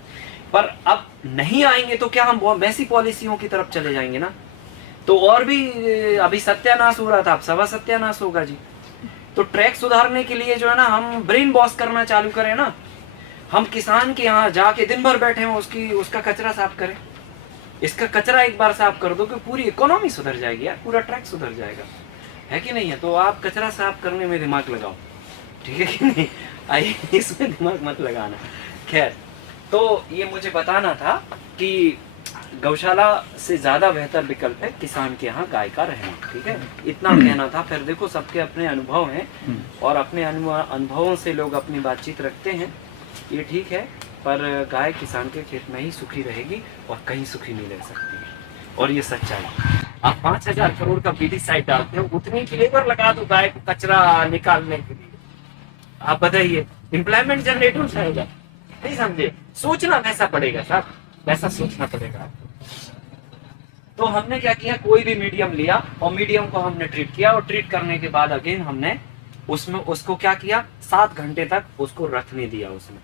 पर अब नहीं आएंगे तो क्या हम वैसी पॉलिसियों की तरफ चले जाएंगे ना, तो और भी अभी सत्यानाश हो रहा था, अब सवा सत्यानाश होगा जी। तो ट्रैक सुधारने के लिए जो है ना हम ब्रेन वॉश करना चालू करें ना, हम किसान के यहाँ जाके दिन भर बैठे हैं, उसका कचरा साफ करें। इसका कचरा एक बार साफ कर दो कि पूरी इकोनॉमी सुधर जाएगी यार, पूरा ट्रैक सुधर जाएगा, है कि नहीं है। तो आप कचरा साफ करने में दिमाग लगाओ, ठीक है कि नहीं, आइए इसमें दिमाग मत लगाना। खैर, तो ये मुझे बताना था कि गौशाला से ज्यादा बेहतर विकल्प है किसान के यहाँ गाय का रहना, ठीक है, इतना कहना था। फिर देखो सबके अपने अनुभव हैं और अपने अनुभवों से लोग अपनी बातचीत रखते हैं, ये ठीक है। पर गाय किसान के खेत में ही सुखी रहेगी और कहीं सुखी नहीं रह सकती है, और ये सच्चाई। आप 5,000 करोड़ का बीडीसाइड डालते हो, उतनी की लेबर लगा दो गाय को कचरा निकालने के लिए, आप बताइए एम्प्लॉयमेंट जनरेट हो जाएगा? नहीं समझे, सोचना वैसा पड़ेगा साहब, वैसा सोचना पड़ेगा। तो हमने क्या किया, कोई भी मीडियम लिया और मीडियम को हमने ट्रीट किया, और ट्रीट करने के बाद अगेन हमने उसमें उसको क्या किया, 7 घंटे तक उसको रखने दिया उसमें,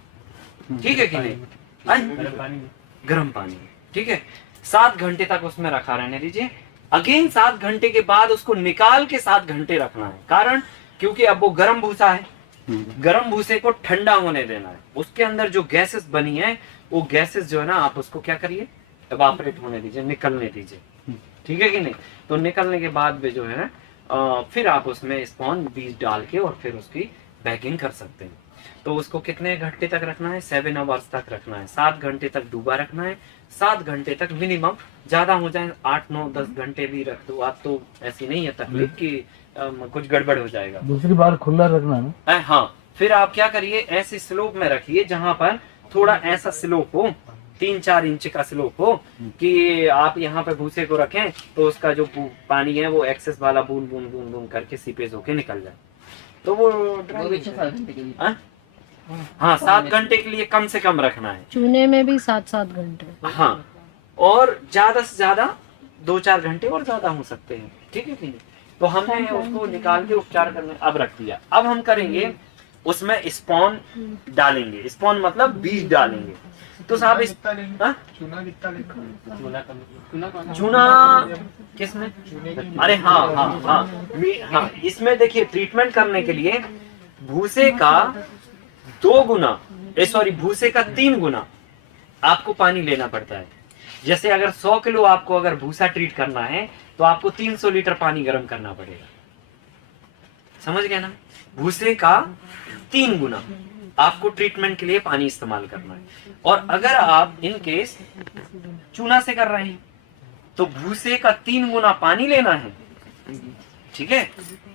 ठीक है कि नहीं, गर्म पानी, ठीक है, 7 घंटे तक उसमें रखा रहने दीजिए। अगेन 7 घंटे के बाद उसको निकाल के 7 घंटे रखना है, कारण क्योंकि अब वो गर्म भूसा है, गर्म भूसे को ठंडा होने देना है, उसके अंदर जो गैसेस बनी है वो गैसेस जो है ना आप उसको क्या करिए, इवापोरेट होने दीजिए, निकलने दीजिए, ठीक है कि नहीं। तो निकलने के बाद भी जो है ना फिर आप उसमें स्पॉन बीज डाल के और फिर उसकी बैगिंग कर सकते हैं। तो उसको कितने घंटे तक रखना है, 7 आवर्स तक रखना है, 7 घंटे तक डूबा रखना है, 7 घंटे तक मिनिमम, ज्यादा हो जाए 8, 9, 10 घंटे भी रख दो आप, तो ऐसी नहीं है तकलीफ कि कुछ गड़बड़ हो जाएगा। दूसरी बार खुला रखना है ना। हाँ, फिर आप क्या करिए, ऐसे स्लोप में रखिए जहां पर थोड़ा ऐसा स्लोप हो, 3-4 इंच का स्लोप हो, कि आप यहाँ पे भूसे को रखें तो उसका जो पानी है वो एक्सेस वाला बूंद बूंद बूंद बूंद करके सीपेज होके निकल जाए, तो वो हाँ 7 घंटे के लिए कम से कम रखना है। चूने में भी 7-7 घंटे, हाँ, और ज्यादा से ज्यादा 2-4 घंटे और ज्यादा हो सकते हैं, ठीक है ठीक है। तो हमने उसको निकाल के उपचार करने अब रख दिया। अब हम करेंगे उसमें स्पॉन डालेंगे, स्पॉन मतलब बीज डालेंगे। तो साहब इस चूना किसमें, अरे हाँ हाँ हाँ हाँ, इसमें देखिए ट्रीटमेंट करने के लिए भूसे का 2 गुना सॉरी भूसे का 3 गुना आपको पानी लेना पड़ता है। जैसे अगर 100 किलो आपको अगर भूसा ट्रीट करना है तो आपको 300 लीटर पानी गर्म करना पड़ेगा। समझ गए ना? भूसे का 3 गुना आपको ट्रीटमेंट के लिए पानी इस्तेमाल करना है। और अगर आप इन केस चूना से कर रहे हैं तो भूसे का 3 गुना पानी लेना है, ठीक है,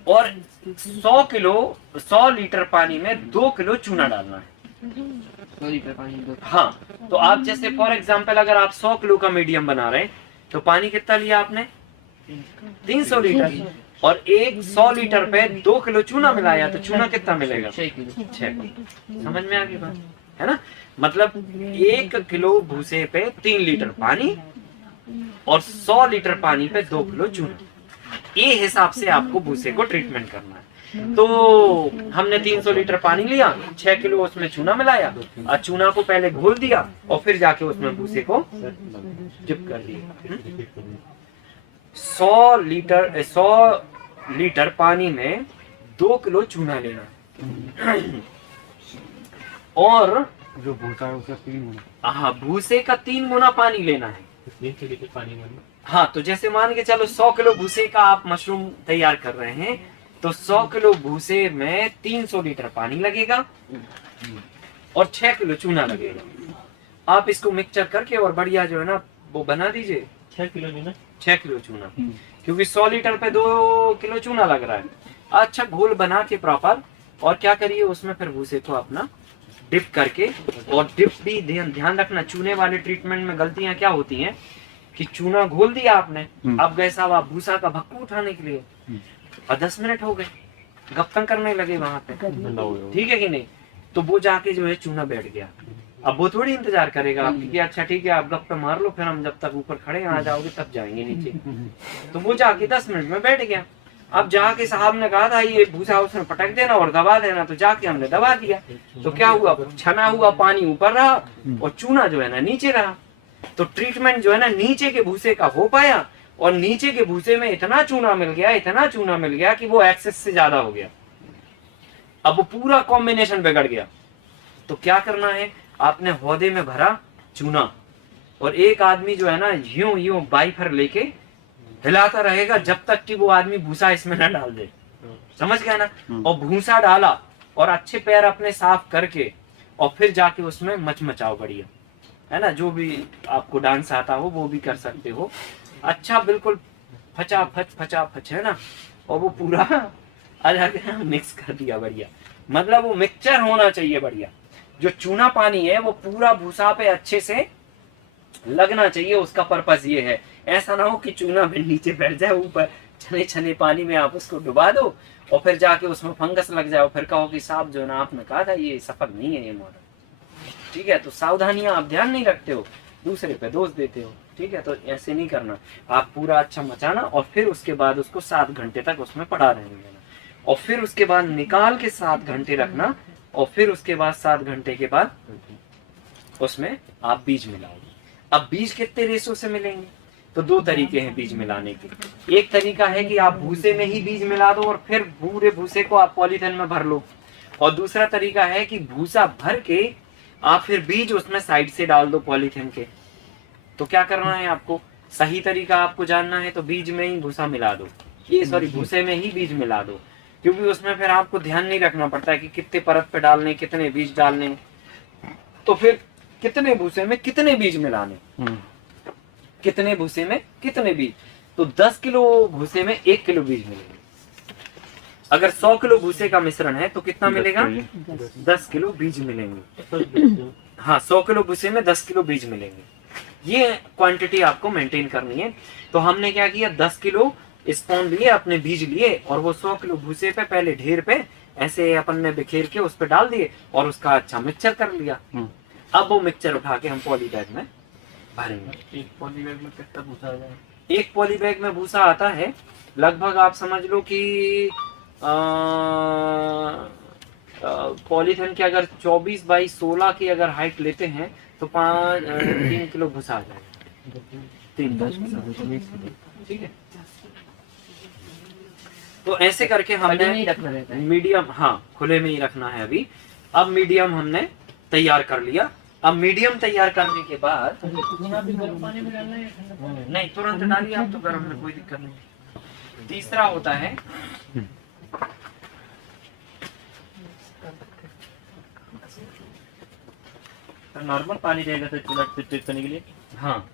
और 100 लीटर पानी में 2 किलो चूना डालना है। 100 लीटर पानी। हाँ, तो आप जैसे फॉर एग्जांपल अगर आप 100 किलो का मीडियम बना रहे हैं तो पानी कितना लिया आपने? 300 लीटर, और 100 लीटर पे 2 किलो चूना मिलाया तो चूना कितना मिलेगा? 6 किलो। 6 किलो। समझ में आ गई बात, है ना? मतलब 1 किलो भूसे पे 3 लीटर पानी और 100 लीटर पानी पे 2 किलो चूना, ये हिसाब से आपको भूसे को ट्रीटमेंट करना है। तो हमने 300 लीटर पानी लिया, 6 किलो उसमें चूना मिलाया, और चूना को पहले घोल दिया और फिर जाके उसमें भूसे को डिप कर दिया। 100 लीटर पानी में 2 किलो चूना लेना और जो भूसा है उसका 3 गुना। हाँ, भूसे का 3 गुना पानी लेना है। 300 लीटर पानी में। हाँ, तो जैसे मान के चलो 100 किलो भूसे का आप मशरूम तैयार कर रहे हैं तो 100 किलो भूसे में 300 लीटर पानी लगेगा और 6 किलो चूना लगेगा। आप इसको मिक्सचर करके और बढ़िया जो है ना वो बना दीजिए। 6 किलो चूना। 6 किलो चूना, क्योंकि 100 लीटर पे 2 किलो चूना लग रहा है। अच्छा, घोल बना के प्रॉपर, और क्या करिए उसमें फिर भूसे को अपना डिप करके, और डिप भी ध्यान रखना, चूने वाले ट्रीटमेंट में गलतियां क्या होती हैं कि चूना घोल दिया आपने, अब गए साहब आप भूसा का भक्कू उठाने के लिए और 10 मिनट हो गए, गप्पन करने लगे वहां पे, ठीक है कि नहीं? तो वो जाके जो है चूना बैठ गया। अब वो थोड़ी इंतजार करेगा आपकी कि अच्छा ठीक है आप गप्पे मार लो, फिर हम जब तक ऊपर खड़े आ जाओगे तब जाएंगे नीचे। तो वो जाके 10 मिनट में बैठ गया। अब जाके साहब ने कहा था ये भूसा उसमें पटक देना और दबा देना, तो जाके हमने दबा दिया। तो क्या हुआ? छना हुआ पानी ऊपर रहा और चूना जो है ना नीचे रहा। तो ट्रीटमेंट जो है ना नीचे के भूसे का हो पाया, और नीचे के भूसे में इतना चूना मिल गया कि वो एक्सेस से ज्यादा हो गया। अब वो पूरा कॉम्बिनेशन बिगड़ गया। तो क्या करना है, आपने हौदे में भरा चूना और एक आदमी जो है ना यूं यूं बाइफर लेके हिलाता रहेगा जब तक कि वो आदमी भूसा इसमें ना डाल दे। समझ गया ना? और भूसा डाला और अच्छे पैर अपने साफ करके और फिर जाके उसमें मचमचाओ बढ़िया, है ना? जो भी आपको डांस आता हो वो भी कर सकते हो। अच्छा, बिल्कुल फचा है ना? और वो पूरा अलग मिक्स कर दिया बढ़िया। मतलब वो मिक्सचर होना चाहिए बढ़िया। जो चूना पानी है वो पूरा भूसा पे अच्छे से लगना चाहिए। उसका पर्पस ये है, ऐसा ना हो कि चूना में नीचे बैठ जाए, ऊपर छने पानी में आप उसको डुबा दो और फिर जाके उसमें फंगस लग जाए, फिर कहो कि साहब जो है ना आपने कहा था ये सफल नहीं है ये मॉडल। ठीक है, तो सावधानियां आप ध्यान नहीं रखते हो, दूसरे पे दोष देते हो। ठीक है, तो ऐसे नहीं करना। आप पूरा अच्छा मचाना और फिर उसके बाद उसको 7 घंटे तक उसमें पड़ा रहने देना, और फिर उसके बाद निकाल के 7 घंटे रखना, और फिर उसके बाद 7 घंटे के बाद उसमें आप बीज मिलाओगे। अब बीज कितने रेशो से मिलेंगे? तो 2 तरीके हैं बीज मिलाने के। एक तरीका है कि आप भूसे में ही बीज मिला दो और फिर पूरे भूसे को आप पॉलीथिन में भर लो, और दूसरा तरीका है कि भूसा भर के आप फिर बीज उसमें साइड से डाल दो पॉलीथिन के। तो क्या करना है आपको, सही तरीका आपको जानना है तो बीज में ही भूसा मिला दो, भूसे में ही बीज मिला दो, क्योंकि उसमें फिर आपको ध्यान नहीं रखना पड़ता है कि कितने परत पे डालने, कितने बीज डालने, तो फिर कितने भूसे में कितने बीज मिलाने, कितने भूसे में कितने बीज। तो 10 किलो भूसे में 1 किलो बीज मिलेंगे। अगर 100 किलो भूसे का मिश्रण है तो कितना मिलेगा? 10 किलो बीज मिलेंगे। हाँ, 100 किलो भूसे में 10 किलो बीज मिलेंगे। ये क्वांटिटी आपको मेंटेन करनी है। तो हमने क्या किया, 10 किलो स्पॉन लिए, अपने बीज लिए, और वो 100 किलो भूसे पे पहले ढेर पे ऐसे अपन ने बिखेर के उस पे डाल दिए और उसका अच्छा मिक्सचर कर लिया। अब वो मिक्सचर उठा के हम पॉली बैग में भरेंगे। एक पॉली बैग में कितना भूसा आ जाएगा? एक पॉली बैग में भूसा आता है लगभग, आप समझ लो कि पॉलीथिन की अगर 24 बाई 16 की अगर हाइट लेते हैं तो 3 किलो भूसा आ जाएगा। 3 ठीक है। तो ऐसे करके हमने रखना रहता है। मीडियम, हाँ खुले में ही रखना है अभी। अब मीडियम हमने तैयार कर लिया। अब मीडियम तैयार करने के बाद गर्म पानी में डालना है या ठंडा पानी? नहीं, तुरंत डालिए आप तो गर्म में कोई दिक्कत नहीं। तीसरा होता है नॉर्मल पानी रहेगा तो चूल्हा चेक करने के लिए। हाँ,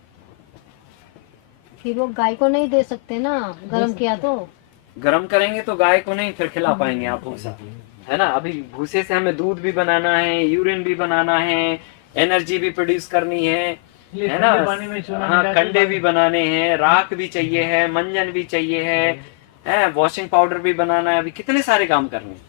फिर वो गाय को नहीं दे सकते ना, गरम किया तो। गरम करेंगे तो गाय को नहीं फिर खिला पाएंगे आप भूसा, है ना। अभी भूसे से हमें दूध भी बनाना है, यूरिन भी बनाना है, एनर्जी भी प्रोड्यूस करनी है ना। पानी में चूना हाँ, मिला के कंडे भी बनाने हैं, राख भी चाहिए है, मंजन भी चाहिए है, वॉशिंग पाउडर भी बनाना है, अभी कितने सारे काम करने हैं।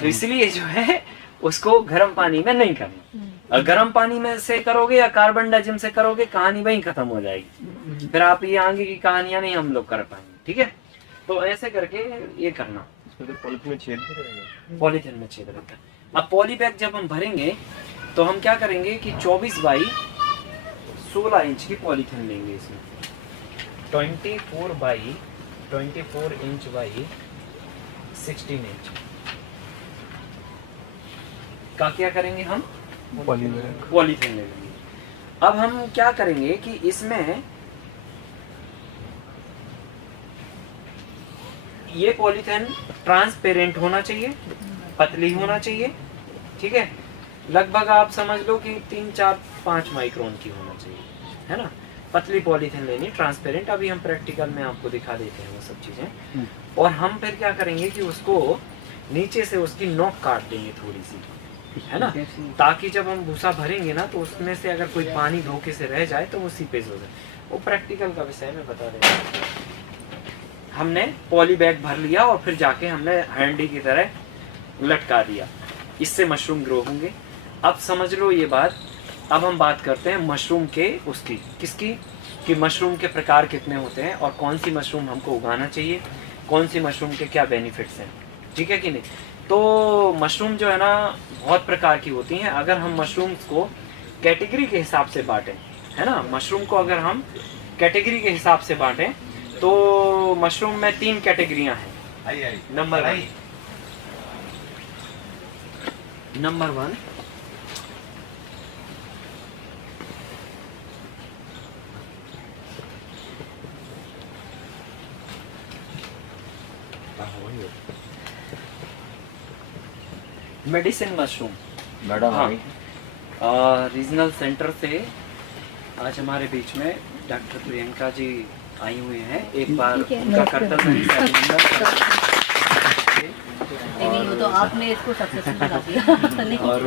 तो इसलिए जो है उसको गर्म पानी में नहीं करना। और गर्म पानी में से करोगे या कार्बन डाइजिम से करोगे, कहानी वहीं खत्म हो जाएगी। फिर आप ये आगे की कहानियां नहीं हम लोग कर पाएंगे, ठीक है। तो ऐसे करके ये करना। पॉलिथीन में छेद भी रहेगा। पॉलीथिन में छेद रहता है। अब पॉली बैग जब हम भरेंगे तो हम क्या करेंगे कि 24 बाई 16 इंच की पॉलीथिन लेंगे। इसमें 24 इंच बाई 16 इंच का क्या करेंगे हम, पॉलीथिन ले लेंगे। अब हम क्या करेंगे कि इसमें ये पॉलीथिन ट्रांसपेरेंट होना चाहिए, पतली होना चाहिए, ठीक है। लगभग आप समझ लो कि 3, 4, 5 माइक्रोन की होना चाहिए, है ना। पतली पॉलीथिन लेनी, ट्रांसपेरेंट। अभी हम प्रैक्टिकल में आपको दिखा देते हैं वो सब चीजें। और हम फिर क्या करेंगे कि उसको नीचे से उसकी नोक काट देंगे थोड़ी सी, है ना, ताकि जब हम भूसा भरेंगे ना तो उसमें से अगर कोई पानी धोखे से रह जाए तो वो सीपेज हो जाए। वो प्रैक्टिकल का विषय में बता रहे हैं। हमने पॉली बैग भर लिया और फिर जाके हमने हैंडी की तरह लटका दिया। इससे मशरूम ग्रो होंगे। अब समझ लो ये बात। अब हम बात करते हैं मशरूम के उसकी, किसकी, कि मशरूम के प्रकार कितने होते हैं और कौन सी मशरूम हमको उगाना चाहिए, कौन सी मशरूम के क्या बेनिफिट्स हैं, ठीक है कि नहीं। तो मशरूम जो है ना बहुत प्रकार की होती हैं। अगर हम मशरूम्स को कैटेगरी के हिसाब से बांटें, है ना, मशरूम को अगर हम कैटेगरी के हिसाब से बांटें तो मशरूम में 3 कैटेगरियां हैं। Number 1 medicine mushroom. मैडम हाँ, रीजनल सेंटर से आज हमारे बीच में डॉक्टर प्रियंका जी आई हुई हैं। एक बार उनका कर्तव्य से नहीं, वो तो आपने इसको सक्सेसफुल बना दिया। और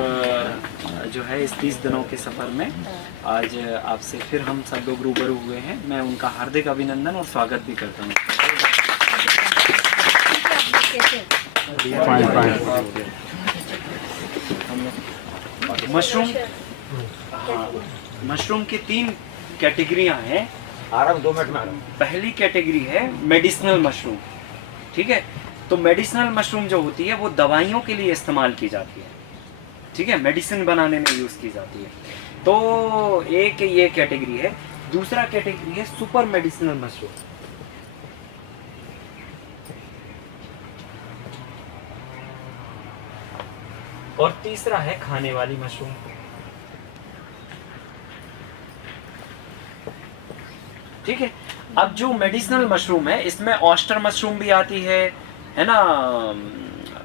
जो है इस 30 दिनों के सफर में आज आपसे फिर हम सब लोग रूबरू हुए हैं। मैं उनका हार्दिक अभिनंदन और स्वागत भी करता हूँ। मशरूम, हाँ, मशरूम की 3 कैटेगरियां हैं। आराम 2 मिनट में आ रहा हूं। पहली कैटेगरी है मेडिसिनल मशरूम, ठीक है। तो मेडिसिनल मशरूम जो होती है वो दवाइयों के लिए इस्तेमाल की जाती है, ठीक है, मेडिसिन बनाने में यूज की जाती है। तो एक ये कैटेगरी है। दूसरा कैटेगरी है सुपर मेडिसिनल मशरूम। और तीसरा है खाने वाली मशरूम। ठीक है। अब जो मेडिसिनल मशरूम है इसमें ऑस्टर मशरूम भी आती है ना,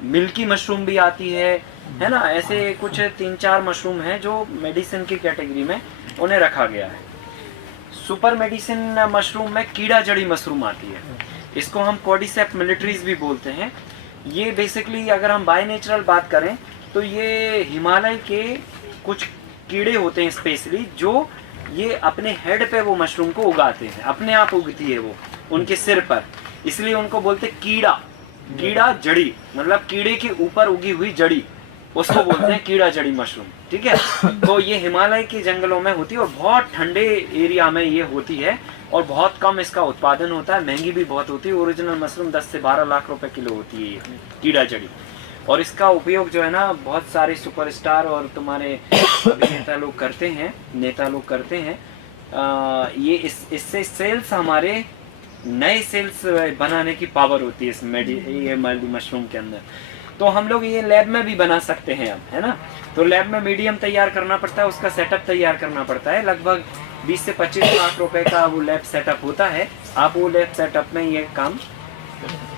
मिल्की मशरूम भी आती है ना। ऐसे कुछ 3-4 मशरूम हैं जो मेडिसिन की कैटेगरी में उन्हें रखा गया है। सुपर मेडिसिन मशरूम में कीड़ा जड़ी मशरूम आती है। इसको हम कॉर्डिसेप्स मिलिट्रीज भी बोलते हैं। ये बेसिकली अगर हम बाय नेचुरल बात करें तो ये हिमालय के कुछ कीड़े होते हैं स्पेशली, जो ये अपने हेड पे वो मशरूम को उगाते हैं, अपने आप उगती है वो उनके सिर पर, इसलिए उनको बोलते कीड़ा। कीड़ा जड़ी मतलब कीड़े के ऊपर उगी हुई जड़ी, उसको बोलते हैं कीड़ा जड़ी मशरूम, ठीक है। तो ये हिमालय के जंगलों में होती है और बहुत ठंडे एरिया में ये होती है और बहुत कम इसका उत्पादन होता है, महंगी भी बहुत होती है। ओरिजिनल मशरूम 10 से 12 लाख रुपए किलो होती है ये कीड़ा जड़ी। और इसका उपयोग जो है ना बहुत सारे सुपरस्टार और तुम्हारे अभिनेता लोग करते हैं, नेता लोग करते हैं। ये इससे सेल्स, हमारे नए सेल्स बनाने की पावर होती है इस मशरूम के अंदर। तो हम लोग ये लैब में भी बना सकते हैं अब, है ना। तो लैब में मीडियम तैयार करना पड़ता है, उसका सेटअप तैयार करना पड़ता है, लगभग 20 से 25 लाख रुपए का वो लैब सेटअप होता है। आप वो लैब सेटअप में ये काम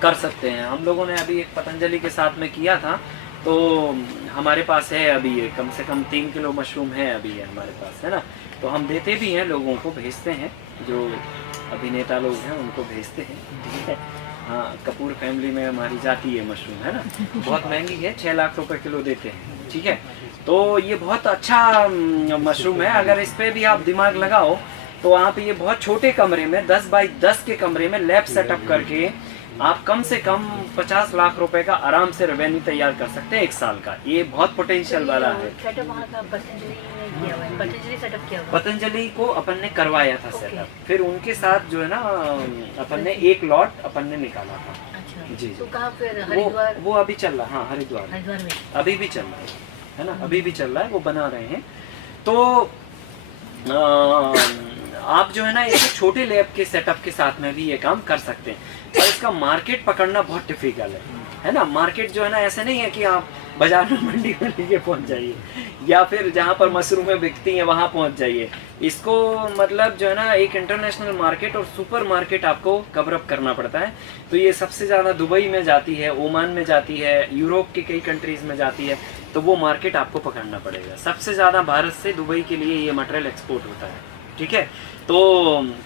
कर सकते हैं। हम लोगों ने अभी एक पतंजलि के साथ में किया था, तो हमारे पास है अभी ये कम से कम 3 किलो मशरूम है अभी है हमारे पास, है ना। तो हम देते भी हैं, लोगों को भेजते हैं, जो अभिनेता लोग हैं उनको भेजते हैं, ठीक है। हाँ, कपूर फैमिली में हमारी जाती है मशरूम, है ना। बहुत महंगी है, 6 लाख रुपए किलो देते हैं, ठीक है। तो ये बहुत अच्छा मशरूम है। अगर इस पे भी आप दिमाग लगाओ तो आप ये बहुत छोटे कमरे में 10 बाई 10 के कमरे में लैब सेटअप करके आप कम से कम 50 लाख रुपए का आराम से रेवेन्यू तैयार कर सकते हैं 1 साल का। ये बहुत पोटेंशियल वाला है। सेटअप वहाँ का पतंजलि ने किया हुआ है, पतंजली सेटअप किया हुआ है। पतंजलि को अपन ने करवाया था सेटअप, फिर उनके साथ जो है ना अपन ने एक लॉट अपन ने निकाला था। अच्छा जी तो कहाँ फिर हरिद्वार? वो अभी चल रहा, हाँ हरिद्वार में अभी भी चल रहा है ना, अभी भी चल रहा है, वो बना रहे हैं। तो आप जो है ना एक छोटे लैब के सेटअप के साथ में भी ये काम कर सकते हैं। और इसका मार्केट पकड़ना बहुत डिफिकल्ट है ना। मार्केट जो है ना ऐसे नहीं है कि आप बाजार में मंडी में लेके पहुंच जाइए या फिर जहाँ पर मशरूमें बिकती हैं वहाँ पहुंच जाइए। इसको मतलब जो है ना एक इंटरनेशनल मार्केट और सुपर मार्केट आपको कवर अप करना पड़ता है। तो ये सबसे ज़्यादा दुबई में जाती है, ओमान में जाती है, यूरोप के कई कंट्रीज़ में जाती है। तो वो मार्केट आपको पकड़ना पड़ेगा। सबसे ज़्यादा भारत से दुबई के लिए ये मटेरियल एक्सपोर्ट होता है, ठीक है। तो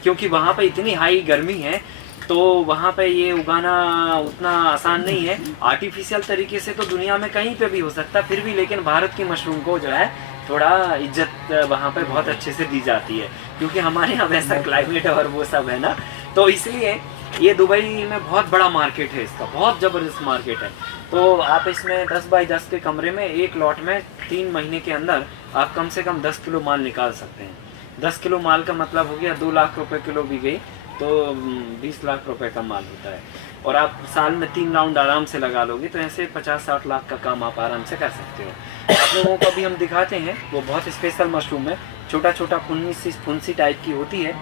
क्योंकि वहाँ पे इतनी हाई गर्मी है तो वहाँ पे ये उगाना उतना आसान नहीं है। आर्टिफिशियल तरीके से तो दुनिया में कहीं पे भी हो सकता है, फिर भी लेकिन भारत की मशरूम को जो है थोड़ा इज्जत वहाँ पे बहुत अच्छे से दी जाती है, क्योंकि हमारे यहाँ वैसा क्लाइमेट और वो सब है ना। तो इसलिए ये दुबई में बहुत बड़ा मार्केट है, इसका बहुत ज़बरदस्त मार्केट है। तो आप इसमें 10 बाई 10 के कमरे में एक लॉट में 3 महीने के अंदर आप कम से कम 10 किलो माल निकाल सकते हैं। 10 किलो माल का मतलब हो गया 2 लाख रुपए किलो भी गई तो 20 लाख रुपए का माल होता है। और आप साल में 3 राउंड आराम से लगा लोगे तो ऐसे 50-60 लाख का काम आप आराम से कर सकते हो। आप लोगों को अभी हम दिखाते हैं, वो बहुत स्पेशल मशरूम है, छोटा छोटा फुंसी टाइप की होती है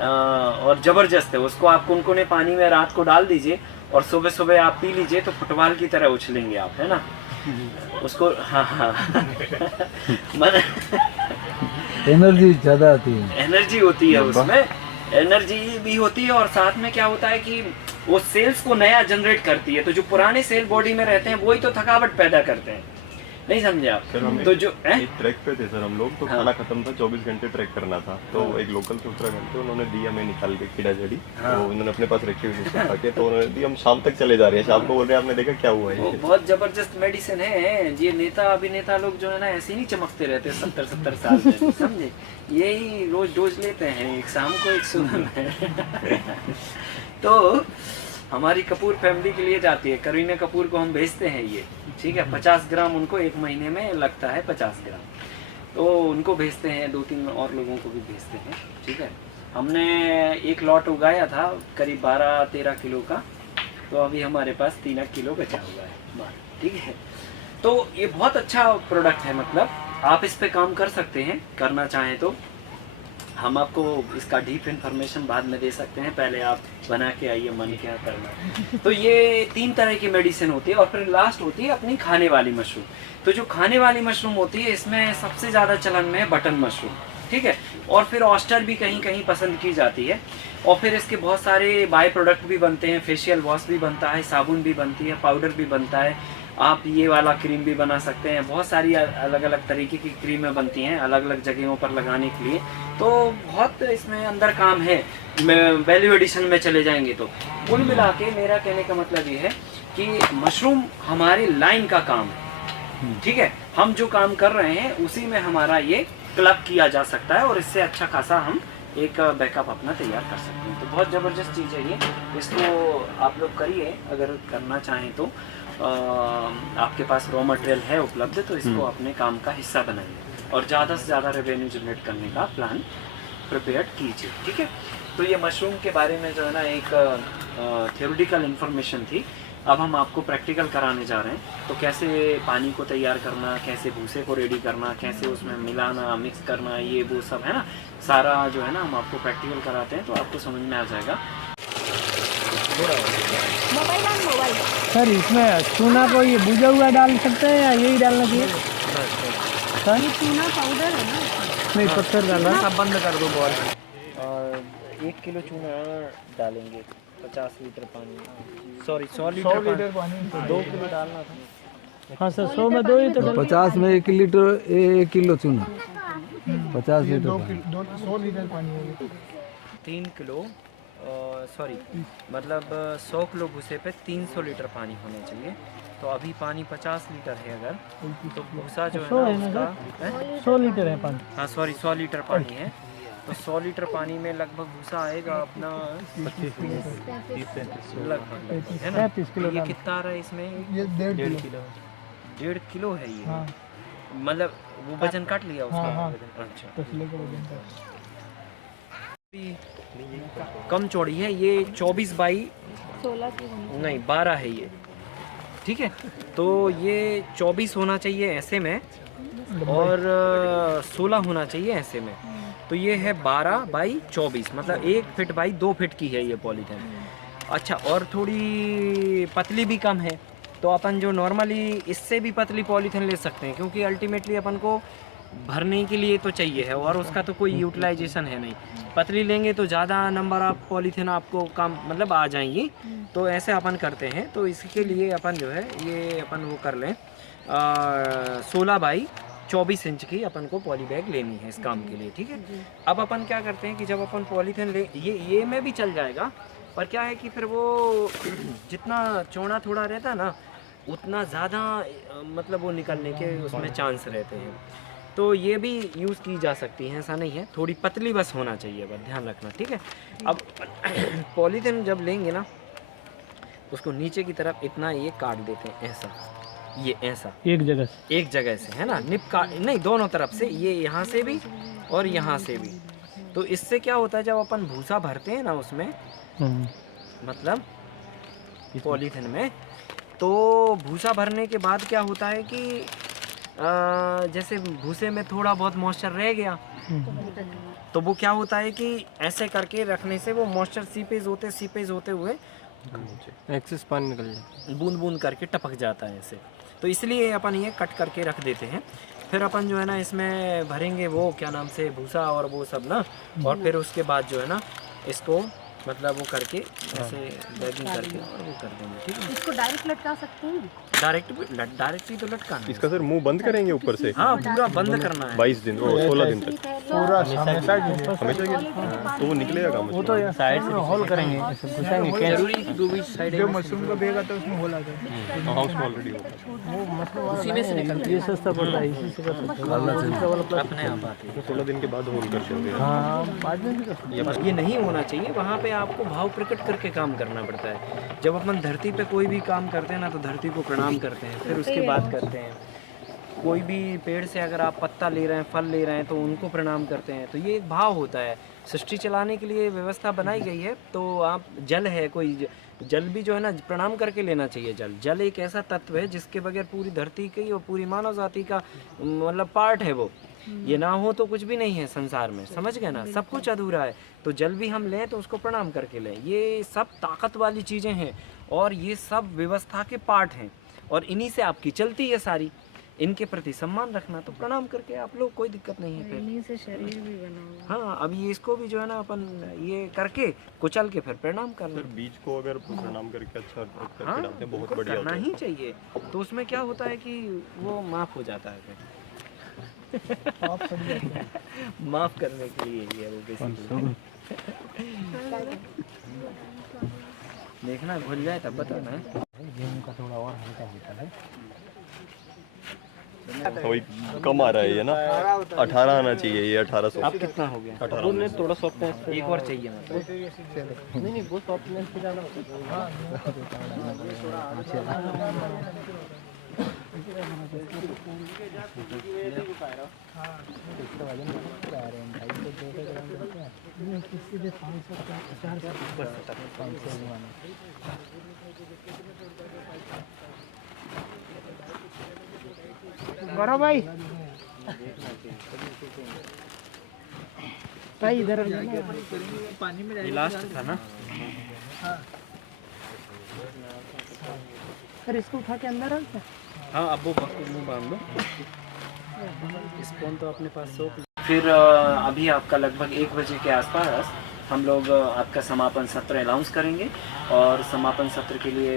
और ज़बरदस्त है। उसको आप कुनकुने पानी में रात को डाल दीजिए और सुबह सुबह आप पी लीजिए तो फुटबॉल की तरह उछलेंगे आप, है ना। उसको हाँ एनर्जी ज़्यादा आती है, एनर्जी होती है उसमें, एनर्जी भी होती है और साथ में क्या होता है कि वो सेल्स को नया जनरेट करती है। तो जो पुराने सेल बॉडी में रहते हैं वही तो थकावट पैदा करते हैं, नहीं समझे आप। तो जो ट्रैक पे थे सर हम लोग, तो हाँ। खाना खत्म था, 24 घंटे ट्रैक करना था। तो हाँ। एक लोकल से उत्तराखंड थे, उन्होंने दी हमें निकाल के कीड़ा जड़ी, हाँ। तो उन्होंने अपने पास रखी हुई था के, तो उन्होंने दी। हम शाम तक चले जा रहे हैं, शाम को बोल रहे हैं आपने देखा क्या हुआ वो है। बहुत जबरदस्त मेडिसिन है। ये नेता अभिनेता लोग जो है ना ऐसे नहीं चमकते रहते 70-70 साल में, समझे। यही रोज डोज लेते हैं, एक शाम को एक सुबह में। तो हमारी कपूर फैमिली के लिए जाती है, करीना कपूर को हम भेजते हैं ये, ठीक है। 50 ग्राम उनको 1 महीने में लगता है, 50 ग्राम तो उनको भेजते हैं, 2-3 और लोगों को भी भेजते हैं, ठीक है। हमने एक लॉट उगाया था करीब 12-13 किलो का, तो अभी हमारे पास 3 किलो बचा हुआ है माल, ठीक है। तो ये बहुत अच्छा प्रोडक्ट है, मतलब आप इस पे काम कर सकते हैं, करना चाहें तो। हम आपको इसका डीप इन्फॉर्मेशन बाद में दे सकते हैं, पहले आप बना के आइए, मन क्या करना है। तो ये 3 तरह की मेडिसिन होती है और फिर लास्ट होती है अपनी खाने वाली मशरूम। तो जो खाने वाली मशरूम होती है इसमें सबसे ज़्यादा चलन में है बटन मशरूम, ठीक है। और फिर ऑस्टर भी कहीं कहीं पसंद की जाती है। और फिर इसके बहुत सारे बाय प्रोडक्ट भी बनते हैं, फेशियल वॉश भी बनता है, साबुन भी बनती है, पाउडर भी बनता है, आप ये वाला क्रीम भी बना सकते हैं। बहुत सारी अलग अलग तरीके की क्रीमें बनती हैं अलग अलग जगहों पर लगाने के लिए। तो बहुत इसमें अंदर काम है, वैल्यू एडिशन में चले जाएंगे तो। कुल मिला के मेरा कहने का मतलब ये है कि मशरूम हमारी लाइन का काम है, ठीक है। हम जो काम कर रहे हैं उसी में हमारा ये क्लब किया जा सकता है और इससे अच्छा खासा हम एक बैकअप अपना तैयार कर सकते हैं। तो बहुत ज़बरदस्त चीज़ है ये, इसको आप लोग करिए अगर करना चाहें तो। आपके पास रॉ मटेरियल है उपलब्ध तो इसको अपने काम का हिस्सा बनाइए और ज़्यादा से ज़्यादा रेवेन्यू जनरेट करने का प्लान प्रिपेयर कीजिए, ठीक है। तो ये मशरूम के बारे में जो है ना एक थ्योरेटिकल इन्फॉर्मेशन थी। अब हम आपको प्रैक्टिकल कराने जा रहे हैं। तो कैसे पानी को तैयार करना, कैसे भूसे को रेडी करना, कैसे उसमें मिलाना, मिक्स करना, ये वो सब है ना, सारा जो है ना हम आपको प्रैक्टिकल कराते हैं तो आपको समझ में आ जाएगा। थोड़ा मोबाइल और मोबाइल सर इसमें चूना को ये भुजा हुआ डाल सकते हैं या यही डालना चाहिए? सर ये चूना पाउडर है ना। नहीं, पत्थर डालना। सब बंद कर दो बॉल। और 1 किलो चूना डालेंगे 50 लीटर पानी, सॉरी 100 लीटर पानी, 2 किलो डालना था। हाँ सर, 100 में 2 ही तो डाल। 50 में 1 लीटर 1 किलो चूना, 50 लीटर पानी। 100 लीटर पानी होगी। 3 किलो सॉरी मतलब 100 किलो भूसे पे 300 लीटर पानी होना चाहिए। तो अभी पानी 50 लीटर है अगर, तो भूसा जो है ना उसका 100 लीटर है पानी। हाँ सॉरी 100 लीटर पानी है, तो 100 लीटर पानी में लगभग भूसा आएगा अपना 25 लगभग है ना। 35 किलो ये कितना आ रहा है इसमें? ये 1.5 किलो। 1.5 किलो है ये। हाँ। मतलब वो वजन काट लिया उसका? हाँ, हाँ। अच्छा। तसले का वजन का। कम चौड़ी है ये, 24 बाई 16 की होनी नहीं 12 है ये, ठीक है। तो ये 24 होना चाहिए ऐसे में और 16 होना चाहिए ऐसे में। तो ये है 12 बाई 24, मतलब 1 फीट बाई 2 फीट की है ये पॉलीथीन। अच्छा, और थोड़ी पतली भी कम है, तो अपन जो नॉर्मली इससे भी पतली पॉलीथीन ले सकते हैं, क्योंकि अल्टीमेटली अपन को भरने के लिए तो चाहिए है और उसका तो कोई यूटिलाइजेशन है नहीं। पतली लेंगे तो ज़्यादा नंबर ऑफ पॉलीथीन आपको कम मतलब आ जाएंगी, तो ऐसे अपन करते हैं। तो इसके लिए अपन जो है ये अपन वो कर लें 16 बाई 24 इंच की अपन को पॉली बैग लेनी है इस काम के लिए, ठीक है। अब अपन क्या करते हैं कि जब अपन पॉलीथीन ले, ये में भी चल जाएगा, पर क्या है कि फिर वो जितना चौड़ा थोड़ा रहता है ना, उतना ज़्यादा मतलब वो निकलने के उसमें चांस रहते हैं। तो ये भी यूज़ की जा सकती हैं, ऐसा नहीं है। थोड़ी पतली बस होना चाहिए, बस ध्यान रखना, ठीक है। अब पॉलीथीन जब लेंगे ना, उसको नीचे की तरफ इतना ये काट देते हैं ऐसा, ये ऐसा एक जगह से, एक जगह से, है ना। निप काट नहीं, दोनों तरफ से, ये यहाँ से भी और यहाँ से भी। तो इससे क्या होता है, जब अपन भूसा भरते हैं ना उसमें, मतलब पॉलीथीन में, तो भूसा भरने के बाद क्या होता है कि जैसे भूसे में थोड़ा बहुत मॉइस्चर रह गया, तो वो क्या होता है कि ऐसे करके रखने से वो मॉइस्चर सीपेज होते हुए एक्सेस पानी निकल जाए, बूंद बूंद करके टपक जाता है ऐसे। तो इसलिए अपन ये कट करके रख देते हैं। फिर अपन जो है ना इसमें भरेंगे वो क्या नाम से भूसा और वो सब ना, और फिर उसके बाद जो है ना इसको मतलब वो करके ऐसे बैगिंग करके और वो कर देंगे, ठीक है। इसको डायरेक्ट लटका सकते हैं? डायरेक्टली तो लटकाना है। इसका सर मुंह बंद करेंगे ऊपर से? हाँ, पूरा बंद करना है 22 दिन और 16 दिन तक पूरा हमेशा हमेशा के लिए। तो वो निकलेगा काम वो तो साइड से होल करेंगे, ऐसे घुसाएंगे। जरूरी दो बीच साइड जो मशरूम का बैग आता है उसमें होल आ जाएगा, हाउस में ऑलरेडी होगा, उसी में से निकलता ये सस्ता पड़ता है, इसी से कर सकते हैं। अपने आप आते हैं। 16 दिन के बाद होल कर देंगे। हाँ, बाद में भी कर सकते हैं। ये नहीं होना चाहिए, वहाँ पे आपको भाव प्रकट करके काम करना पड़ता है। जब अपन धरती पे कोई भी काम करते हैं ना, तो धरती को प्रणाम करते हैं, फिर उसके बाद करते हैं। कोई भी पेड़ से अगर आप पत्ता ले रहे हैं, फल ले रहे हैं, तो उनको प्रणाम करते हैं। तो ये एक भाव होता है। सृष्टि चलाने के लिए व्यवस्था बनाई गई है, तो आप जल है, कोई जल भी जो है ना प्रणाम करके लेना चाहिए। जल एक ऐसा तत्व है जिसके बगैर पूरी धरती की और पूरी मानव जाति का मतलब पार्ट है वो। ये ना हो तो कुछ भी नहीं है संसार में, समझ गए ना, सब कुछ अधूरा है। तो जल भी हम लें तो उसको प्रणाम करके लें। ये सब ताकत वाली चीज़ें हैं और ये सब व्यवस्था के पार्ट हैं और इन्हीं से आपकी चलती है सारी। इनके प्रति सम्मान रखना, तो प्रणाम करके आप लोग, कोई दिक्कत नहीं है। इन्हीं से शरीर भी बना हुआ। हाँ, अब ये इसको भी जो है ना अपन ये करके कुचल के फिर प्रणाम कर सर लें। बीज को अगर प्रणाम करके अच्छा करके हाँ, डालते हैं, बहुत उनको बढ़िया करना होता है। ही चाहिए। तो उसमें क्या होता है कि वो माफ़ हो जाता है फिर। माफ़ करने के लिए ही है वो बेसिकली। देखना भूल जाए तब बताना है। गेहूं का थोड़ा और हल्का होता है। वही कम आ रहा है ये ना, 18 आना चाहिए, ये 1800। अब कितना हो गया? 18 थोड़ा सॉफ्टनेस एक और चाहिए मतलब। नहीं, वो सॉफ्टनेस पे जाना होता गौरव भाई, भाई इधर ये लास्ट था ना? फिर इसको उठा के अंदर रख। हाँ अब वो मुँह बांध दो, स्पून तो अपने पास सोख। फिर अभी आपका लगभग 1 बजे के आसपास हम लोग आपका समापन सत्र अनाउंस करेंगे और समापन सत्र के लिए